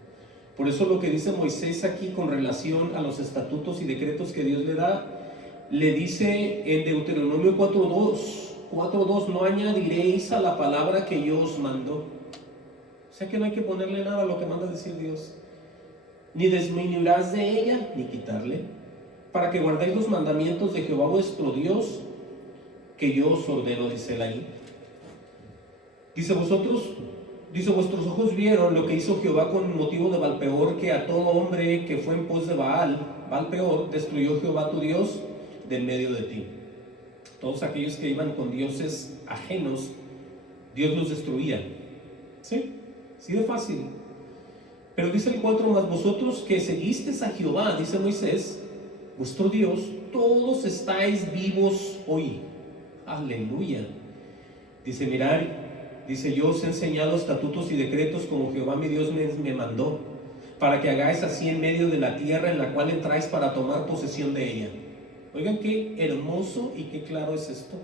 Por eso lo que dice Moisés aquí con relación a los estatutos y decretos que Dios le da, le dice en Deuteronomio 4:2, no añadiréis a la palabra que yo os mando. O sea que no hay que ponerle nada a lo que manda decir Dios, ni disminuirás de ella, ni quitarle, para que guardéis los mandamientos de Jehová vuestro Dios, que yo os ordeno, dice él ahí. Dice: vuestros ojos vieron lo que hizo Jehová con motivo de Baalpeor, que a todo hombre que fue en pos de Baalpeor, destruyó Jehová tu Dios del medio de ti. Todos aquellos que iban con dioses ajenos, Dios los destruía. ¿Sí? Sí, de fácil. Pero dice el 4: mas vosotros que seguisteis a Jehová, dice Moisés, vuestro Dios, todos estáis vivos hoy. Aleluya. Dice: mirad, dice, yo os he enseñado estatutos y decretos como Jehová mi Dios me mandó, para que hagáis así en medio de la tierra en la cual entráis para tomar posesión de ella. Oigan qué hermoso y qué claro es esto.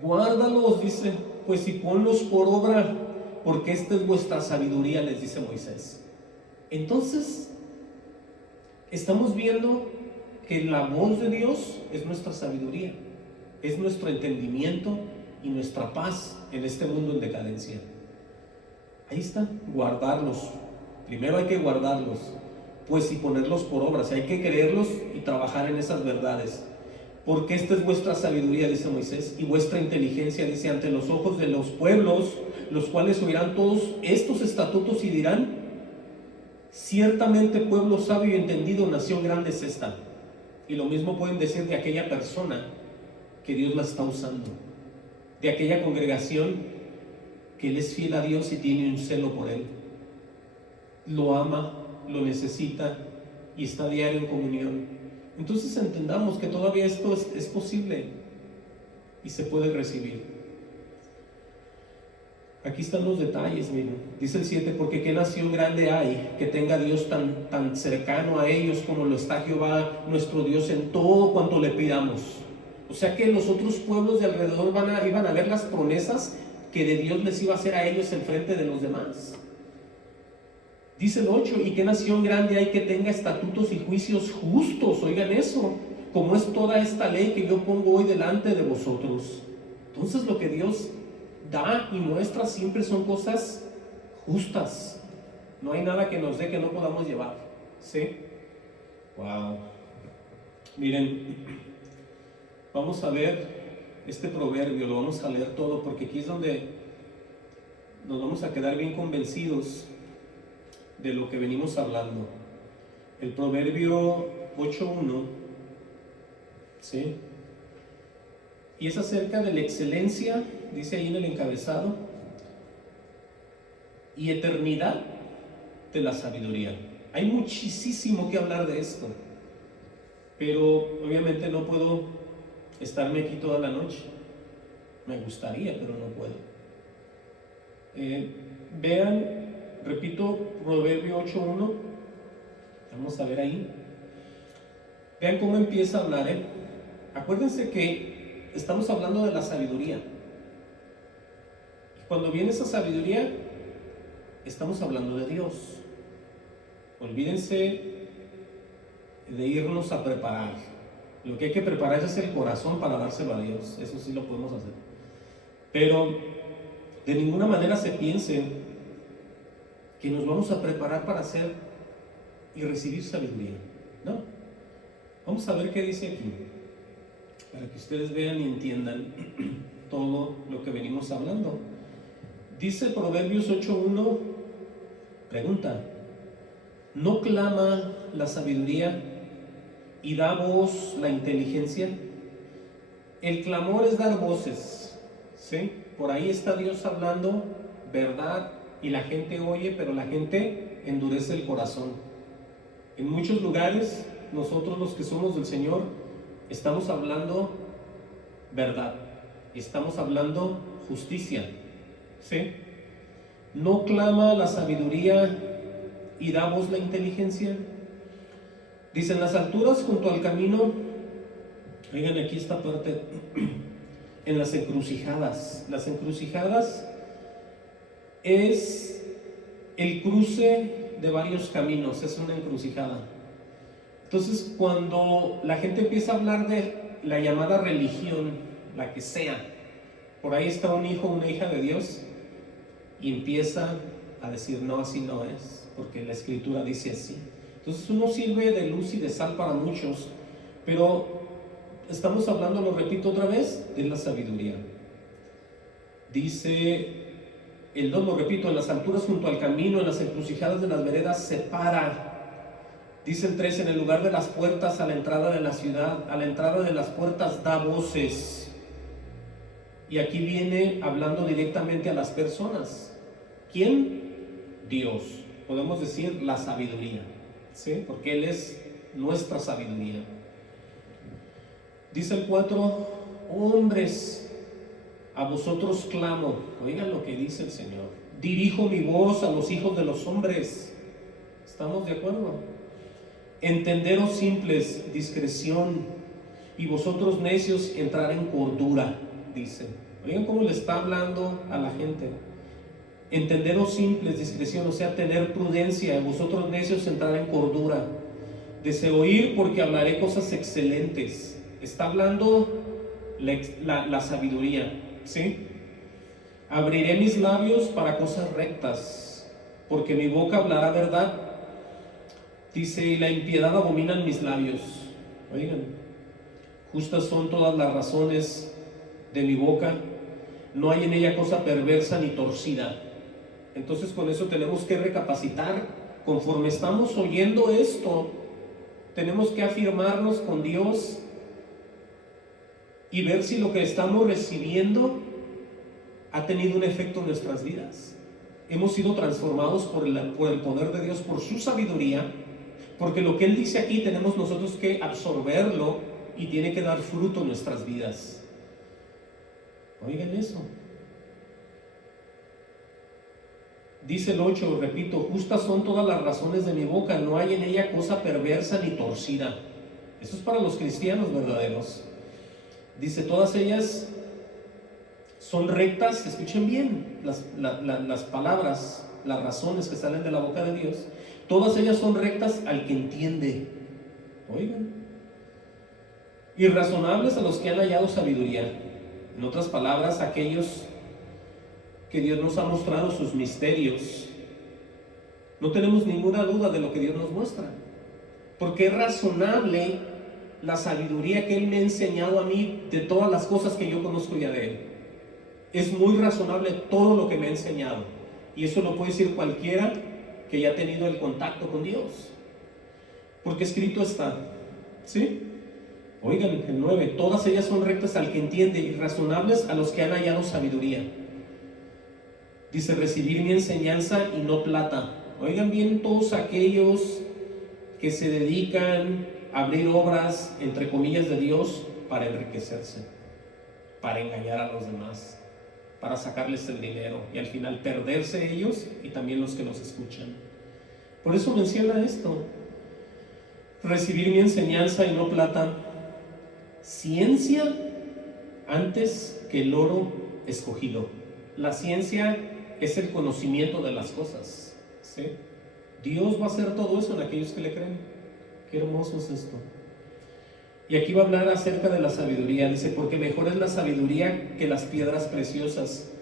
Guárdalos, dice, pues, y ponlos por obra, porque esta es vuestra sabiduría, les dice Moisés. Entonces, estamos viendo que la voz de Dios es nuestra sabiduría, es nuestro entendimiento y nuestra paz en este mundo en decadencia. Ahí está, guardarlos. Primero hay que guardarlos, pues, y ponerlos por obra. O sea, hay que creerlos y trabajar en esas verdades, porque esta es vuestra sabiduría, dice Moisés, y vuestra inteligencia, dice, ante los ojos de los pueblos, los cuales oirán todos estos estatutos y dirán: ciertamente pueblo sabio y entendido, nación grande es esta. Y lo mismo pueden decir de aquella persona que Dios la está usando, de aquella congregación que Él es fiel a Dios y tiene un celo por Él, lo ama, lo necesita y está a diario en comunión. Entonces entendamos que todavía esto es posible y se puede recibir. Aquí están los detalles, miren. Dice el 7, porque qué nación grande hay que tenga a Dios tan cercano a ellos como lo está Jehová, nuestro Dios, en todo cuanto le pidamos. O sea que los otros pueblos de alrededor iban a ver las promesas que de Dios les iba a hacer a ellos en frente de los demás. Dice el 8, y qué nación grande hay que tenga estatutos y juicios justos, oigan eso, como es toda esta ley que yo pongo hoy delante de vosotros. Entonces lo que Dios da y muestra siempre son cosas justas. No hay nada que nos dé que no podamos llevar. ¿Sí? Wow. Miren, vamos a ver este proverbio, lo vamos a leer todo, porque aquí es donde nos vamos a quedar bien convencidos de lo que venimos hablando. El proverbio 8:1, ¿sí? Y es acerca de la excelencia, dice ahí en el encabezado, y eternidad de la sabiduría. Hay muchísimo que hablar de esto, pero obviamente no puedo estarme aquí toda la noche. Me gustaría, pero no puedo. Vean, repito, Proverbio 8:1. Vamos a ver ahí. Vean cómo empieza a hablar, Acuérdense que estamos hablando de la sabiduría. Y cuando viene esa sabiduría, estamos hablando de Dios. Olvídense de irnos a preparar. Lo que hay que preparar es el corazón para dárselo a Dios. Eso sí lo podemos hacer. Pero de ninguna manera se piense que nos vamos a preparar para hacer y recibir sabiduría. No. Vamos a ver qué dice aquí, para que ustedes vean y entiendan todo lo que venimos hablando. Dice Proverbios 8:1, pregunta: ¿no clama la sabiduría y da voz la inteligencia? El clamor es dar voces, ¿sí? Por ahí está Dios hablando verdad y la gente oye, pero la gente endurece el corazón. En muchos lugares, nosotros los que somos del Señor, estamos hablando verdad, estamos hablando justicia, ¿sí? ¿no clama la sabiduría y da voz la inteligencia? Dice, en las alturas junto al camino, oigan aquí esta parte, en las encrucijadas. Las encrucijadas es el cruce de varios caminos, es una encrucijada. Entonces, cuando la gente empieza a hablar de la llamada religión, la que sea, por ahí está un hijo o una hija de Dios y empieza a decir, no, así no es, porque la escritura dice así. Entonces uno sirve de luz y de sal para muchos, pero estamos hablando, lo repito otra vez, de la sabiduría. Dice el 2, lo repito, en las alturas junto al camino, en las encrucijadas de las veredas, separa. Dice el 3, en el lugar de las puertas, a la entrada de la ciudad, a la entrada de las puertas da voces. Y aquí viene hablando directamente a las personas. ¿Quién? Dios. Podemos decir la sabiduría, ¿sí? Porque Él es nuestra sabiduría. Dice el 4, hombres, a vosotros clamo. Oigan lo que dice el Señor. Dirijo mi voz a los hijos de los hombres. ¿Estamos de acuerdo? Entenderos simples, discreción, y vosotros necios, entrar en cordura, dice. Oigan cómo le está hablando a la gente. Entenderos simples, discreción, o sea, tener prudencia, y vosotros necios, entrar en cordura. Dice, oír porque hablaré cosas excelentes. Está hablando la sabiduría, ¿sí? Abriré mis labios para cosas rectas, porque mi boca hablará verdad. Dice, y la impiedad abominan mis labios. Oigan, justas son todas las razones de mi boca, no hay en ella cosa perversa ni torcida. Entonces con eso tenemos que recapacitar. Conforme estamos oyendo esto, tenemos que afirmarnos con Dios y ver si lo que estamos recibiendo ha tenido un efecto en nuestras vidas. Hemos sido transformados por el poder de Dios, por su sabiduría, porque lo que Él dice aquí tenemos nosotros que absorberlo y tiene que dar fruto en nuestras vidas. Oigan eso. Dice el 8, repito, justas son todas las razones de mi boca, no hay en ella cosa perversa ni torcida. Eso es para los cristianos verdaderos. Dice, todas ellas son rectas, escuchen bien las palabras, las razones que salen de la boca de Dios. Todas ellas son rectas al que entiende. Oigan. Y razonables a los que han hallado sabiduría. En otras palabras, aquellos que Dios nos ha mostrado sus misterios. No tenemos ninguna duda de lo que Dios nos muestra, porque es razonable la sabiduría que Él me ha enseñado a mí de todas las cosas que yo conozco ya de Él. Es muy razonable todo lo que me ha enseñado, y eso lo puede decir cualquiera que haya tenido el contacto con Dios, porque escrito está, ¿sí? Oigan, el 9, todas ellas son rectas al que entiende y razonables a los que han hallado sabiduría. Dice, recibir mi enseñanza y no plata. Oigan bien, todos aquellos que se dedican a abrir obras, entre comillas, de Dios para enriquecerse, para engañar a los demás, para sacarles el dinero y al final perderse ellos y también los que los escuchan. Por eso menciona esto, recibir mi enseñanza y no plata, ciencia antes que el oro escogido. La ciencia es el conocimiento de las cosas, ¿sí? Dios va a hacer todo eso en aquellos que le creen. Qué hermoso es esto. Y aquí va a hablar acerca de la sabiduría. Dice, porque mejor es la sabiduría que las piedras preciosas,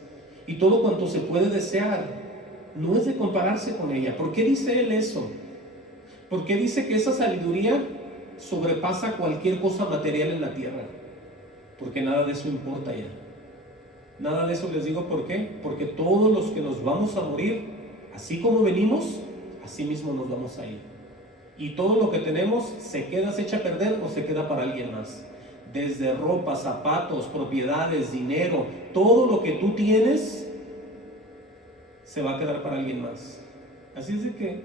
y todo cuanto se puede desear no es de compararse con ella. ¿Por qué dice él eso? Porque dice que esa sabiduría sobrepasa cualquier cosa material en la tierra, porque nada de eso importa ya. Nada de eso, les digo por qué. Porque todos los que nos vamos a morir, así como venimos, así mismo nos vamos a ir. Y todo lo que tenemos se queda, se echa a perder o se queda para alguien más. Desde ropa, zapatos, propiedades, dinero, todo lo que tú tienes se va a quedar para alguien más. Así es de que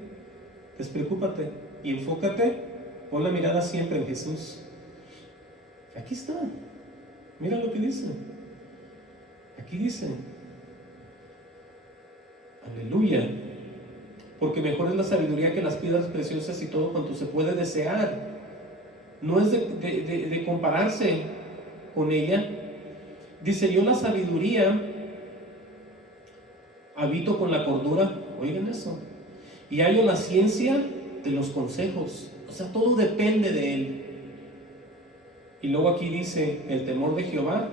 despreocúpate y enfócate, pon la mirada siempre en Jesús. Aquí está, mira lo que dice. Aquí dice, aleluya, porque mejor es la sabiduría que las piedras preciosas y todo cuanto se puede desear. No es de compararse con ella. Dice, yo la sabiduría habito con la cordura, oigan eso, y hallo la ciencia de los consejos. O sea, todo depende de Él. Y luego aquí dice, el temor de Jehová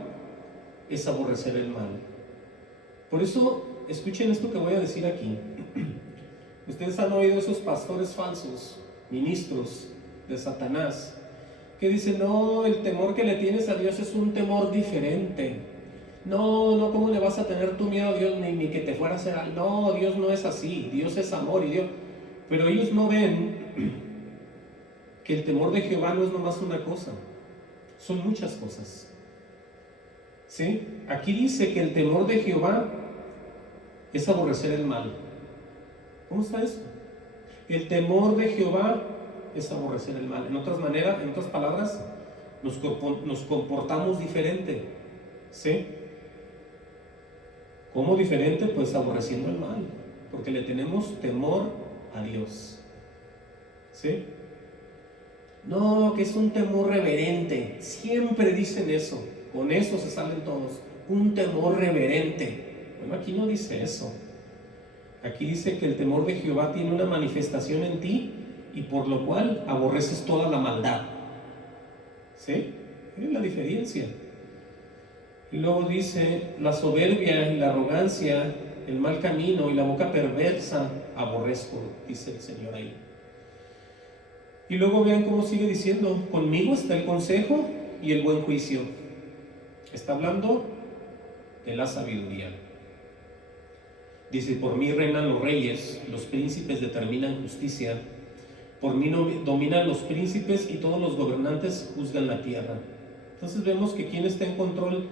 es aborrecer el mal. Por eso, escuchen esto que voy a decir aquí. Ustedes han oído esos pastores falsos, ministros de Satanás, que dicen, no, el temor que le tienes a Dios es un temor diferente. No, ¿cómo le vas a tener tu miedo a Dios? Ni que te fuera a hacer algo. No, Dios no es así, Dios es amor y Dios. Pero ellos no ven que el temor de Jehová no es nomás una cosa, son muchas cosas. ¿Sí? Aquí dice que el temor de Jehová es aborrecer el mal. ¿Cómo está eso? El temor de Jehová es aborrecer el mal. En otras palabras, nos comportamos diferente. ¿Sí? ¿Cómo diferente? Pues aborreciendo el mal, porque le tenemos temor a Dios. ¿Sí? No, que es un temor reverente. Siempre dicen eso. Con eso se salen todos. Un temor reverente. Bueno, aquí no dice eso. Aquí dice que el temor de Jehová tiene una manifestación en ti y por lo cual aborreces toda la maldad. ¿Sí? Miren la diferencia. Y luego dice, la soberbia y la arrogancia, el mal camino y la boca perversa aborrezco, dice el Señor ahí. Y luego vean cómo sigue diciendo, conmigo está el consejo y el buen juicio. Está hablando de la sabiduría. Dice, por mí reinan los reyes, los príncipes determinan justicia. Por mí dominan los príncipes y todos los gobernantes juzgan la tierra. Entonces vemos que ¿quién está en control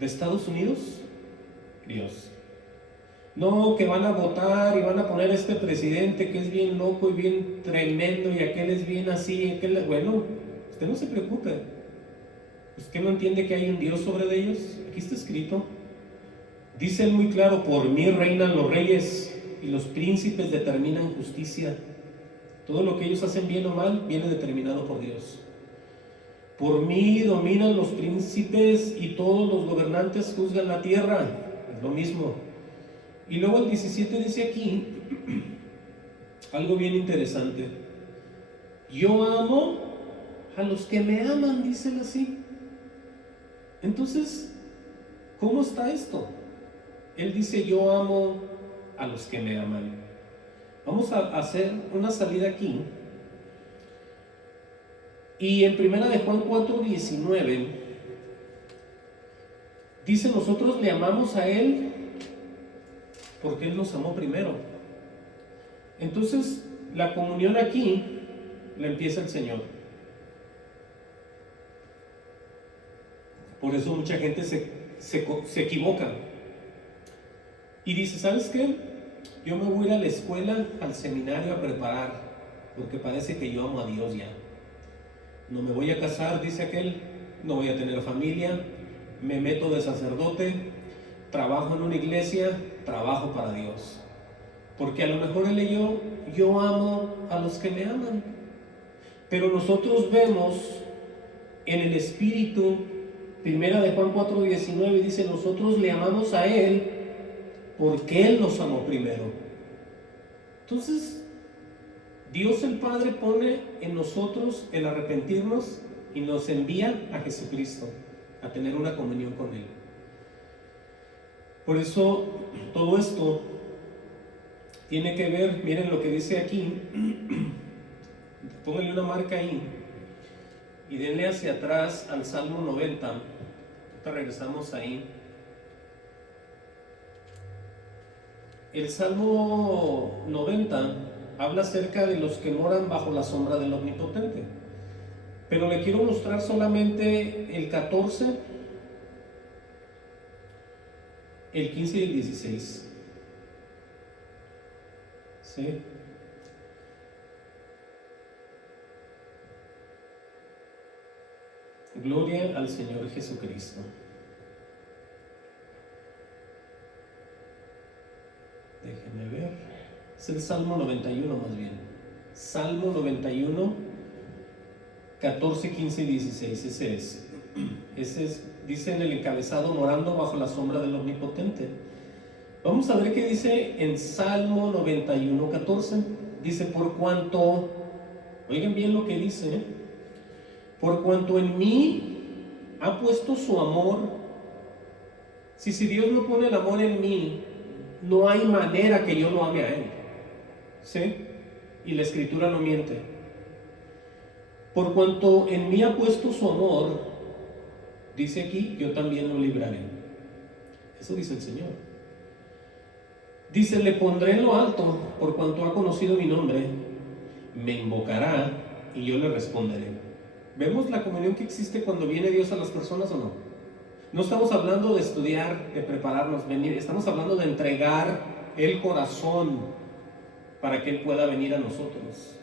de Estados Unidos? Dios. No, que van a votar y van a poner este presidente que es bien loco y bien tremendo y aquel es bien así, bueno, usted no se preocupe. ¿Usted no entiende que hay un Dios sobre de ellos? Aquí está escrito. Dice él muy claro, por mí reinan los reyes, y los príncipes determinan justicia. Todo lo que ellos hacen bien o mal viene determinado por Dios. Por mí dominan los príncipes y todos los gobernantes juzgan la tierra. Es lo mismo. Y luego el 17 dice aquí algo bien interesante. Yo amo a los que me aman, dice él así. Entonces, ¿cómo está esto? Él dice, yo amo a los que me aman. Vamos a hacer una salida aquí. Y en primera de Juan 4:19 dice, nosotros le amamos a Él porque Él nos amó primero. Entonces, la comunión aquí la empieza el Señor. Por eso mucha gente se equivoca y dice, ¿sabes qué? Yo me voy a ir a la escuela, al seminario a preparar, porque parece que yo amo a Dios ya. No me voy a casar, dice aquel, no voy a tener familia, me meto de sacerdote, trabajo en una iglesia, trabajo para Dios. Porque a lo mejor él leyó, yo amo a los que me aman. Pero nosotros vemos en el Espíritu, primera de Juan 4:19, dice, nosotros le amamos a Él porque Él nos amó primero. Entonces, Dios el Padre pone en nosotros el arrepentirnos y nos envía a Jesucristo, a tener una comunión con Él. Por eso, todo esto tiene que ver, miren lo que dice aquí, pónganle una marca ahí y denle hacia atrás al Salmo 90. Ahorita regresamos ahí. El Salmo 90 habla acerca de los que moran bajo la sombra del Omnipotente. Pero le quiero mostrar solamente el 14, el 15 y el 16. ¿Sí? Gloria al Señor Jesucristo. Déjenme ver. Es el Salmo 91 más bien. Salmo 91, 14, 15 y 16. Ese es, dice en el encabezado, morando bajo la sombra del Omnipotente. Vamos a ver qué dice en Salmo 91, 14. Dice, por cuanto, oigan bien lo que dice, por cuanto en mí ha puesto su amor. Si Dios no pone el amor en mí, no hay manera que yo no ame a Él. ¿Sí? Y la Escritura no miente. Por cuanto en mí ha puesto su amor, dice aquí, yo también lo libraré. Eso dice el Señor. Dice, le pondré en lo alto, por cuanto ha conocido mi nombre, me invocará y yo le responderé. ¿Vemos la comunión que existe cuando viene Dios a las personas o no? No estamos hablando de estudiar, de prepararnos, venir. Estamos hablando de entregar el corazón para que Él pueda venir a nosotros.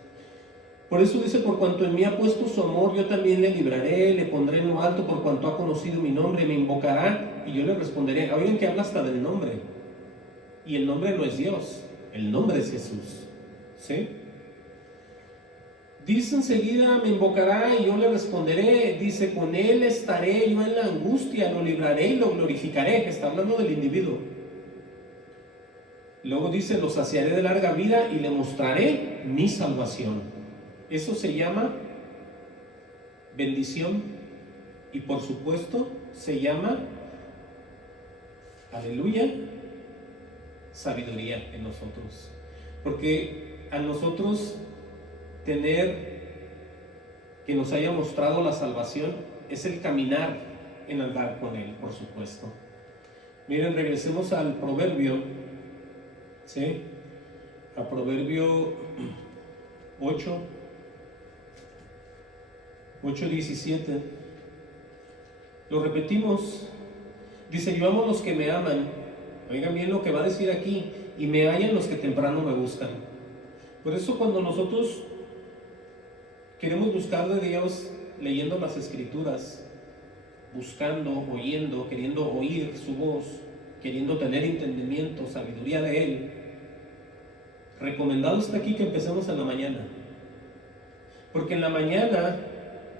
Por eso dice, por cuanto en mí ha puesto su amor, yo también le libraré, le pondré en lo alto, por cuanto ha conocido mi nombre, me invocará y yo le responderé. Oigan que habla hasta del nombre. Y el nombre no es Dios, el nombre es Jesús. ¿Sí? Dice enseguida, me invocará y yo le responderé. Dice, con Él estaré yo en la angustia, lo libraré y lo glorificaré. Está hablando del individuo. Luego dice, lo saciaré de larga vida y le mostraré mi salvación. Eso se llama bendición y por supuesto se llama, aleluya, sabiduría en nosotros. Porque a nosotros tener que nos haya mostrado la salvación es el caminar en andar con Él, por supuesto. Miren, regresemos al Proverbio, ¿sí? A Proverbio 8:17. Lo repetimos. Dice, yo amo a los que me aman. Oigan bien lo que va a decir aquí. Y me hallan los que temprano me buscan. Por eso cuando nosotros queremos buscar de Dios leyendo las Escrituras, buscando, oyendo, queriendo oír su voz, queriendo tener entendimiento, sabiduría de Él, Recomendado está aquí que empecemos en la mañana, porque en la mañana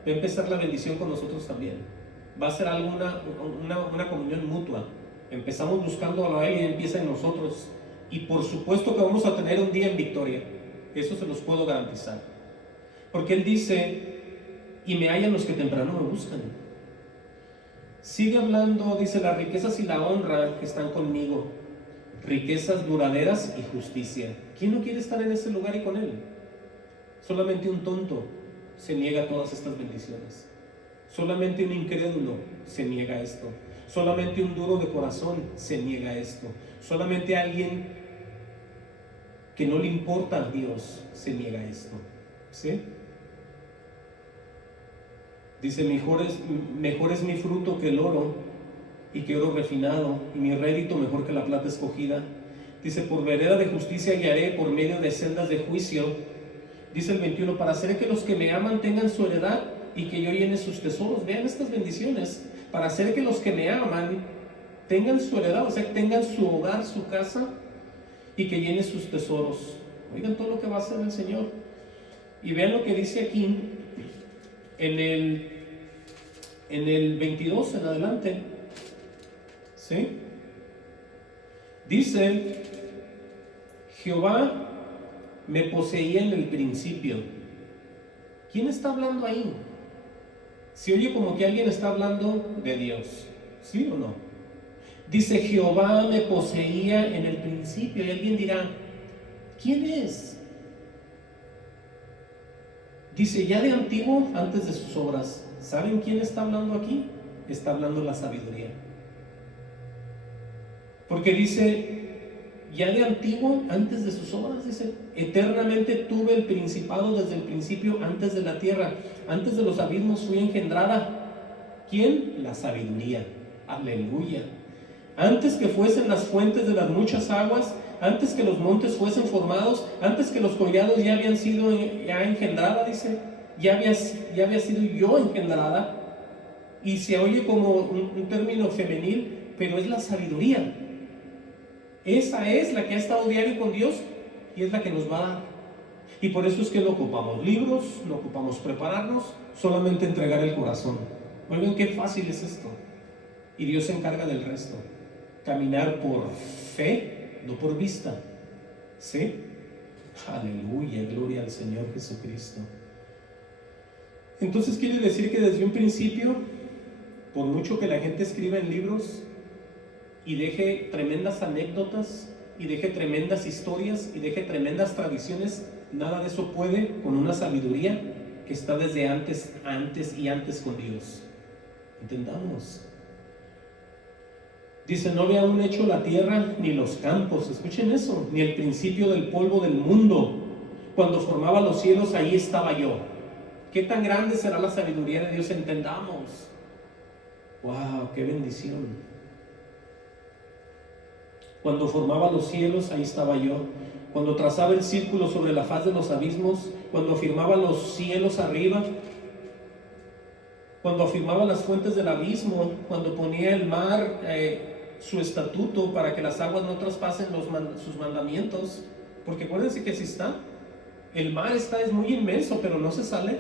va a empezar la bendición con nosotros también. Va a ser algo, una comunión mutua. Empezamos buscando a Él y Él empieza en nosotros. Y por supuesto que vamos a tener un día en victoria. Eso se los puedo garantizar. Porque Él dice, y me hallan los que temprano me buscan. Sigue hablando, dice, las riquezas y la honra están conmigo. Riquezas duraderas y justicia. ¿Quién no quiere estar en ese lugar y con Él? Solamente un tonto se niega a todas estas bendiciones. Solamente un incrédulo se niega a esto. Solamente un duro de corazón se niega a esto. Solamente alguien que no le importa a Dios se niega a esto. ¿Sí? Dice, mejor es mi fruto que el oro y que oro refinado, y mi rédito mejor que la plata escogida. Dice, por vereda de justicia guiaré por medio de sendas de juicio. Dice el 21, para hacer que los que me aman tengan su heredad y que yo llene sus tesoros. Vean estas bendiciones. Para hacer que los que me aman tengan su heredad, o sea, que tengan su hogar, su casa, y que llene sus tesoros. Oigan todo lo que va a hacer el Señor. Y vean lo que dice aquí en el 22 en adelante. ¿Sí? Dice, Jehová me poseía en el principio. ¿Quién está hablando ahí? Se oye como que alguien está hablando de Dios, ¿sí o no? Dice, Jehová me poseía en el principio. Y alguien dirá, ¿quién es? Dice, ya de antiguo, antes de sus obras. ¿Saben quién está hablando aquí? Está hablando la sabiduría. Porque dice, ya de antiguo, antes de sus obras, dice, eternamente tuve el principado desde el principio, antes de la tierra, antes de los abismos fui engendrada. ¿Quién? La sabiduría. Aleluya. Antes que fuesen las fuentes de las muchas aguas, antes que los montes fuesen formados, antes que los collados ya habían sido ya engendrada, dice, ya había sido yo engendrada. Y se oye como un término femenil, pero es la sabiduría. Esa es la que ha estado diario con Dios y es la que nos va a dar. Y por eso es que no ocupamos libros, no ocupamos prepararnos, solamente entregar el corazón. Oigan qué fácil es esto. Y Dios se encarga del resto. Caminar por fe, no por vista. ¿Sí? Aleluya, gloria al Señor Jesucristo. Entonces quiere decir que desde un principio, por mucho que la gente escriba en libros y deje tremendas anécdotas y deje tremendas historias y deje tremendas tradiciones, nada de eso puede con una sabiduría que está desde antes con Dios. Entendamos. Dice, no había aún hecho la tierra ni los campos, escuchen eso, ni el principio del polvo del mundo. Cuando formaba los cielos, ahí estaba yo. ¿Qué tan grande será la sabiduría de Dios? Entendamos. ¡Wow! ¡Qué bendición! Cuando formaba los cielos, ahí estaba yo. Cuando trazaba el círculo sobre la faz de los abismos, cuando afirmaba los cielos arriba, cuando afirmaba las fuentes del abismo, cuando ponía el mar su estatuto para que las aguas no traspasen sus mandamientos, porque acuérdense que si está, el mar es muy inmenso, pero no se sale.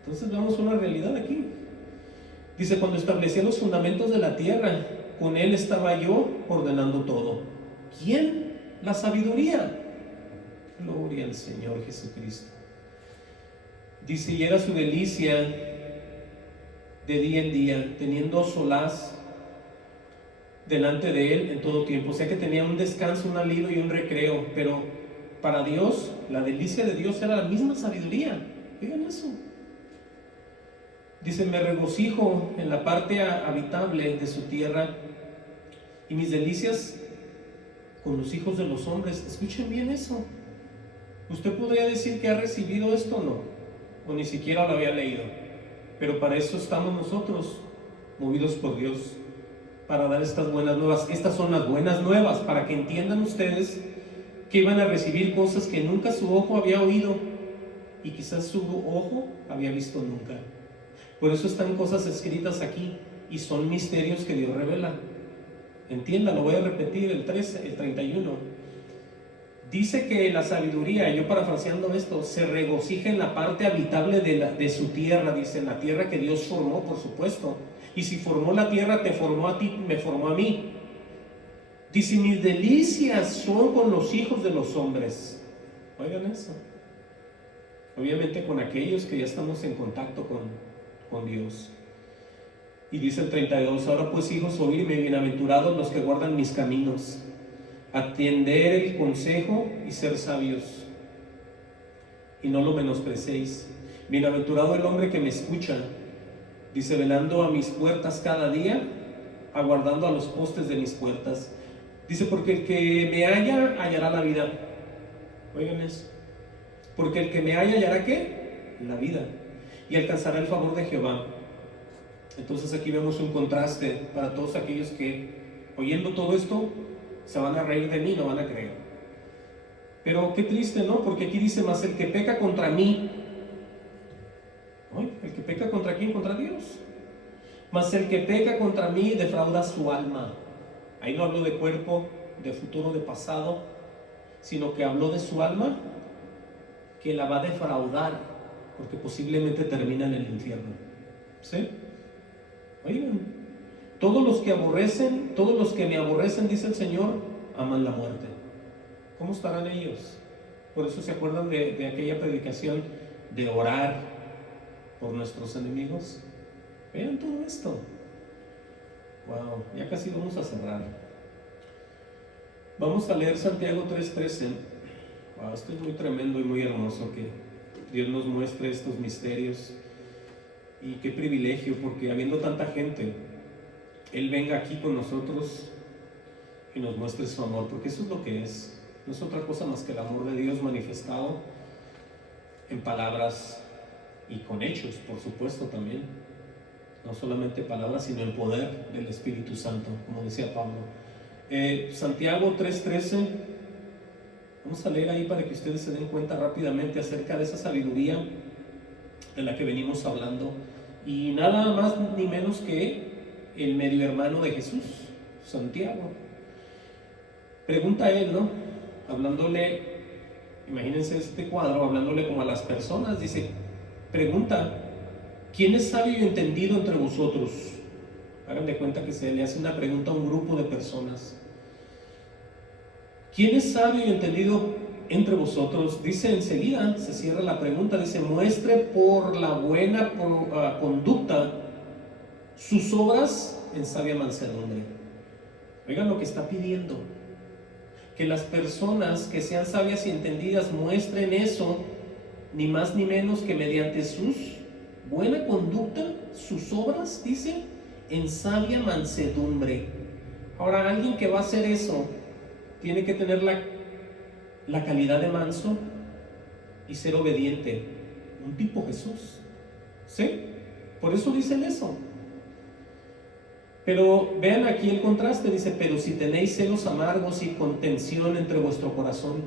Entonces vemos una realidad aquí. Dice, cuando establecía los fundamentos de la tierra, con él estaba yo ordenando todo. ¿Quién? La sabiduría. Gloria al Señor Jesucristo. Dice, y era su delicia de día en día, teniendo solaz delante de él en todo tiempo. O sea que tenía un descanso, un alivio y un recreo, pero para Dios, la delicia de Dios era la misma sabiduría. Oigan eso. Dice, me regocijo en la parte habitable de su tierra y mis delicias con los hijos de los hombres. Escuchen bien eso. Usted podría decir que ha recibido esto o no, o ni siquiera lo había leído, pero para eso estamos nosotros, movidos por Dios, para dar estas buenas nuevas. Estas son las buenas nuevas, para que entiendan ustedes que iban a recibir cosas que nunca su ojo había oído y quizás su ojo había visto nunca. Por eso están cosas escritas aquí y son misterios que Dios revela. Entienda, lo voy a repetir, el 31. Dice que la sabiduría, yo parafraseando esto, se regocija en la parte habitable de su tierra, dice, en la tierra que Dios formó, por supuesto. Y si formó la tierra, te formó a ti, me formó a mí. Dice, mis delicias son con los hijos de los hombres. Oigan eso. Obviamente con aquellos que ya estamos en contacto con Dios. Y dice el 32, ahora pues hijos, oídme, bienaventurados los que guardan mis caminos, atender el consejo y ser sabios, y no lo menosprecéis. Bienaventurado el hombre que me escucha, dice, velando a mis puertas cada día, aguardando a los postes de mis puertas. Dice, porque el que me halla, hallará la vida. Oigan eso. Porque el que me halla, hallará ¿qué? La vida. Y alcanzará el favor de Jehová. Entonces aquí vemos un contraste para todos aquellos que, oyendo todo esto, se van a reír de mí, no van a creer. Pero qué triste, ¿no? Porque aquí dice, más el que peca contra mí. ¿No? ¿El que peca contra quién? Contra Dios. Mas el que peca contra mí defrauda su alma. Ahí no habló de cuerpo, de futuro, de pasado, sino que habló de su alma, que la va a defraudar, porque posiblemente termina en el infierno. ¿Sí? Oigan, todos los que aborrecen, todos los que me aborrecen, dice el Señor, aman la muerte. ¿Cómo estarán ellos? Por eso se acuerdan de aquella predicación de orar por nuestros enemigos. Vean todo esto. Wow, ya casi vamos a cerrar. Vamos a leer Santiago 3:13. Wow, esto es muy tremendo y muy hermoso que Dios nos muestre estos misterios. Y qué privilegio, porque habiendo tanta gente, Él venga aquí con nosotros y nos muestre su amor, porque eso es lo que es. No es otra cosa más que el amor de Dios manifestado en palabras y con hechos, por supuesto, también. No solamente palabras, sino el poder del Espíritu Santo, como decía Pablo. Santiago 3:13, vamos a leer ahí para que ustedes se den cuenta rápidamente acerca de esa sabiduría de la que venimos hablando. Y nada más ni menos que el medio hermano de Jesús, Santiago. Pregunta él, ¿no? Hablándole, imagínense este cuadro, hablándole como a las personas, dice, pregunta, ¿quién es sabio y entendido entre vosotros? Hagan de cuenta que se le hace una pregunta a un grupo de personas. ¿Quién es sabio y entendido entre vosotros? Dice enseguida, se cierra la pregunta, dice, muestre por la buena conducta sus obras en sabia mansedumbre. Oigan lo que está pidiendo. Que las personas que sean sabias y entendidas muestren eso, ni más ni menos que mediante sus buena conducta, sus obras, dice, en sabia mansedumbre. Ahora, alguien que va a hacer eso tiene que tener la calidad de manso y ser obediente. Un tipo Jesús. ¿Sí? Por eso dicen eso. Pero vean aquí el contraste, dice, pero si tenéis celos amargos y contención entre vuestro corazón.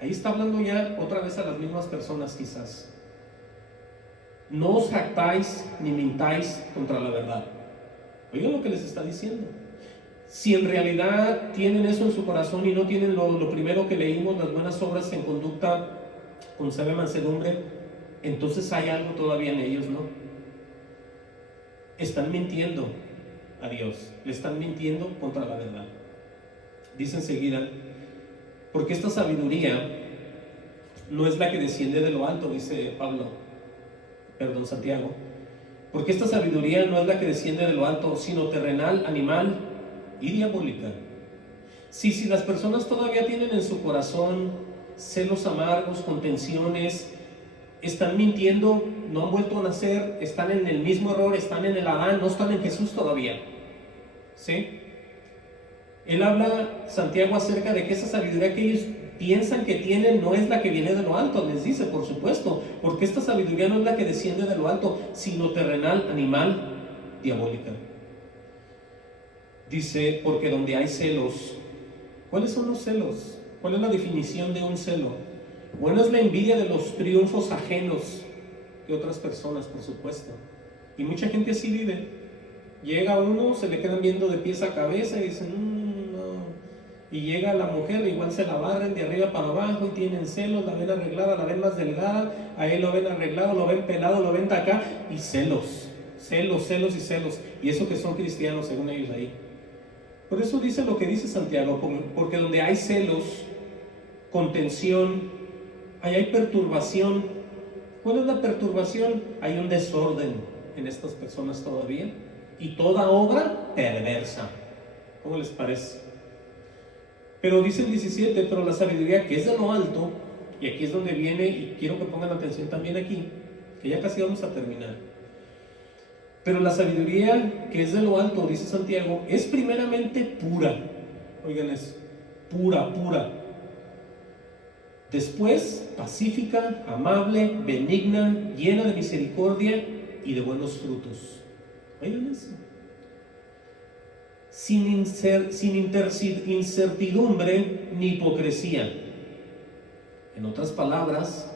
Ahí está hablando ya otra vez a las mismas personas quizás. No os jactáis ni mintáis contra la verdad. Oigan lo que les está diciendo. Si en realidad tienen eso en su corazón y no tienen lo primero que leímos, las buenas obras en conducta con sabia mansedumbre, entonces hay algo todavía en ellos, ¿no? Están mintiendo a Dios, le están mintiendo contra la verdad. Dice enseguida, porque esta sabiduría no es la que desciende de lo alto, dice Santiago, porque esta sabiduría no es la que desciende de lo alto, sino terrenal, animal y diabólica. Si las personas todavía tienen en su corazón celos amargos, contenciones, están mintiendo, no han vuelto a nacer, están en el mismo error, están en el Adán, no están en Jesús todavía. ¿Sí? Él habla, Santiago, acerca de que esa sabiduría que ellos piensan que tienen no es la que viene de lo alto. Les dice, por supuesto, porque esta sabiduría no es la que desciende de lo alto, sino terrenal, animal, diabólica. Dice, porque donde hay celos, ¿cuáles son los celos? ¿Cuál es la definición de un celo? Bueno, es la envidia de los triunfos ajenos de otras personas, por supuesto. Y mucha gente así vive. Llega uno, se le quedan viendo de pies a cabeza y dicen, no. y llega la mujer, igual se la barren de arriba para abajo y tienen celos, la ven arreglada, la ven más delgada, a él lo ven arreglado, lo ven pelado, lo ven de acá, y celos, celos, celos y celos, y eso que son cristianos según ellos ahí. Por eso dice lo que dice Santiago, porque donde hay celos, contención, ahí hay perturbación. ¿Cuál es la perturbación? Hay un desorden en estas personas todavía, y toda obra perversa. ¿Cómo les parece? Pero dice el 17, pero la sabiduría que es de lo alto, y aquí es donde viene, y quiero que pongan atención también aquí, que ya casi vamos a terminar. Pero la sabiduría que es de lo alto, dice Santiago, es primeramente pura. Oigan eso, pura, pura. Después, pacífica, amable, benigna, llena de misericordia y de buenos frutos. Oigan eso. Sin incertidumbre ni hipocresía. En otras palabras,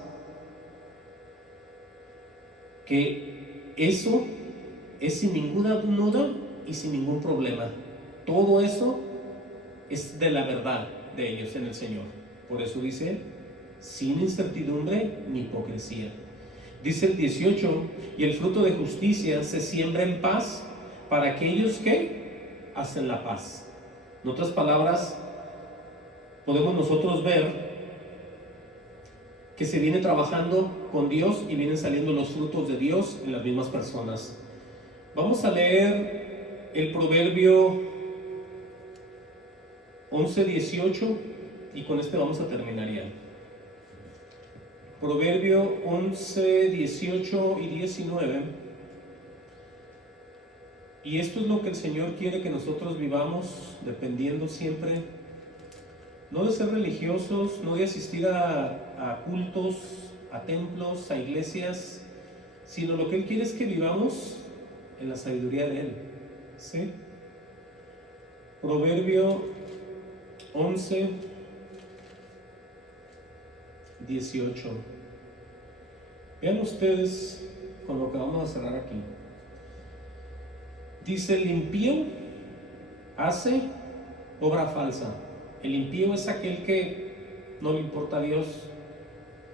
que eso es sin ninguna duda y sin ningún problema. Todo eso es de la verdad de ellos en el Señor. Por eso dice, sin incertidumbre ni hipocresía. Dice el 18, y el fruto de justicia se siembra en paz para aquellos que hacen la paz. En otras palabras, podemos nosotros ver que se viene trabajando con Dios y vienen saliendo los frutos de Dios en las mismas personas. Vamos a leer el Proverbio 11:18 y con este vamos a terminar ya. Proverbio 11:18 y 19. Y esto es lo que el Señor quiere que nosotros vivamos, dependiendo siempre, no de ser religiosos, no de asistir a cultos, a templos, a iglesias, sino lo que Él quiere es que vivamos en la sabiduría de Él. ¿Sí? Proverbio 11:18. Vean ustedes con lo que vamos a cerrar aquí. Dice, el impío hace obra falsa. El impío es aquel que no le importa a Dios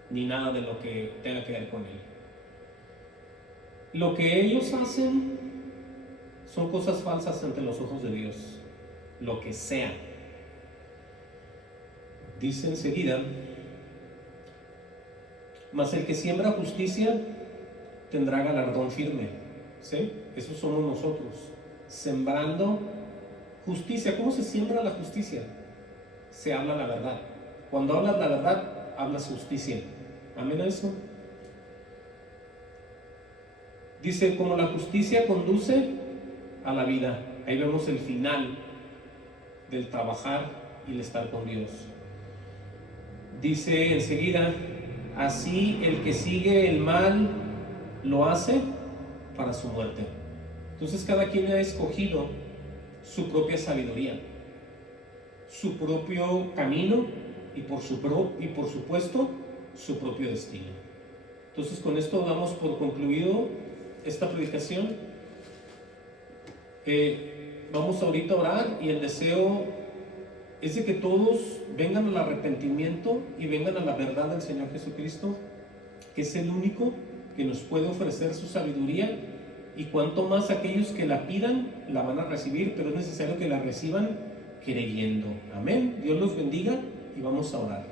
ni nada de lo que tenga que ver con Él. Lo que ellos hacen son cosas falsas ante los ojos de Dios, lo que sea. Dice enseguida, mas el que siembra justicia tendrá galardón firme. ¿Sí? Eso somos nosotros, sembrando justicia. ¿Cómo se siembra la justicia? Se habla la verdad. Cuando hablas la verdad, hablas justicia. ¿Amén a eso? Dice, como la justicia conduce a la vida. Ahí vemos el final del trabajar y el estar con Dios. Dice enseguida, así el que sigue el mal lo hace para su muerte. Entonces cada quien ha escogido su propia sabiduría, su propio camino y por supuesto su propio destino. Entonces con esto damos por concluido esta predicación. Vamos ahorita a orar y el deseo es de que todos vengan al arrepentimiento y vengan a la verdad del Señor Jesucristo, que es el único que nos puede ofrecer su sabiduría, y cuanto más aquellos que la pidan la van a recibir, pero es necesario que la reciban creyendo. Amén. Dios los bendiga y vamos a orar.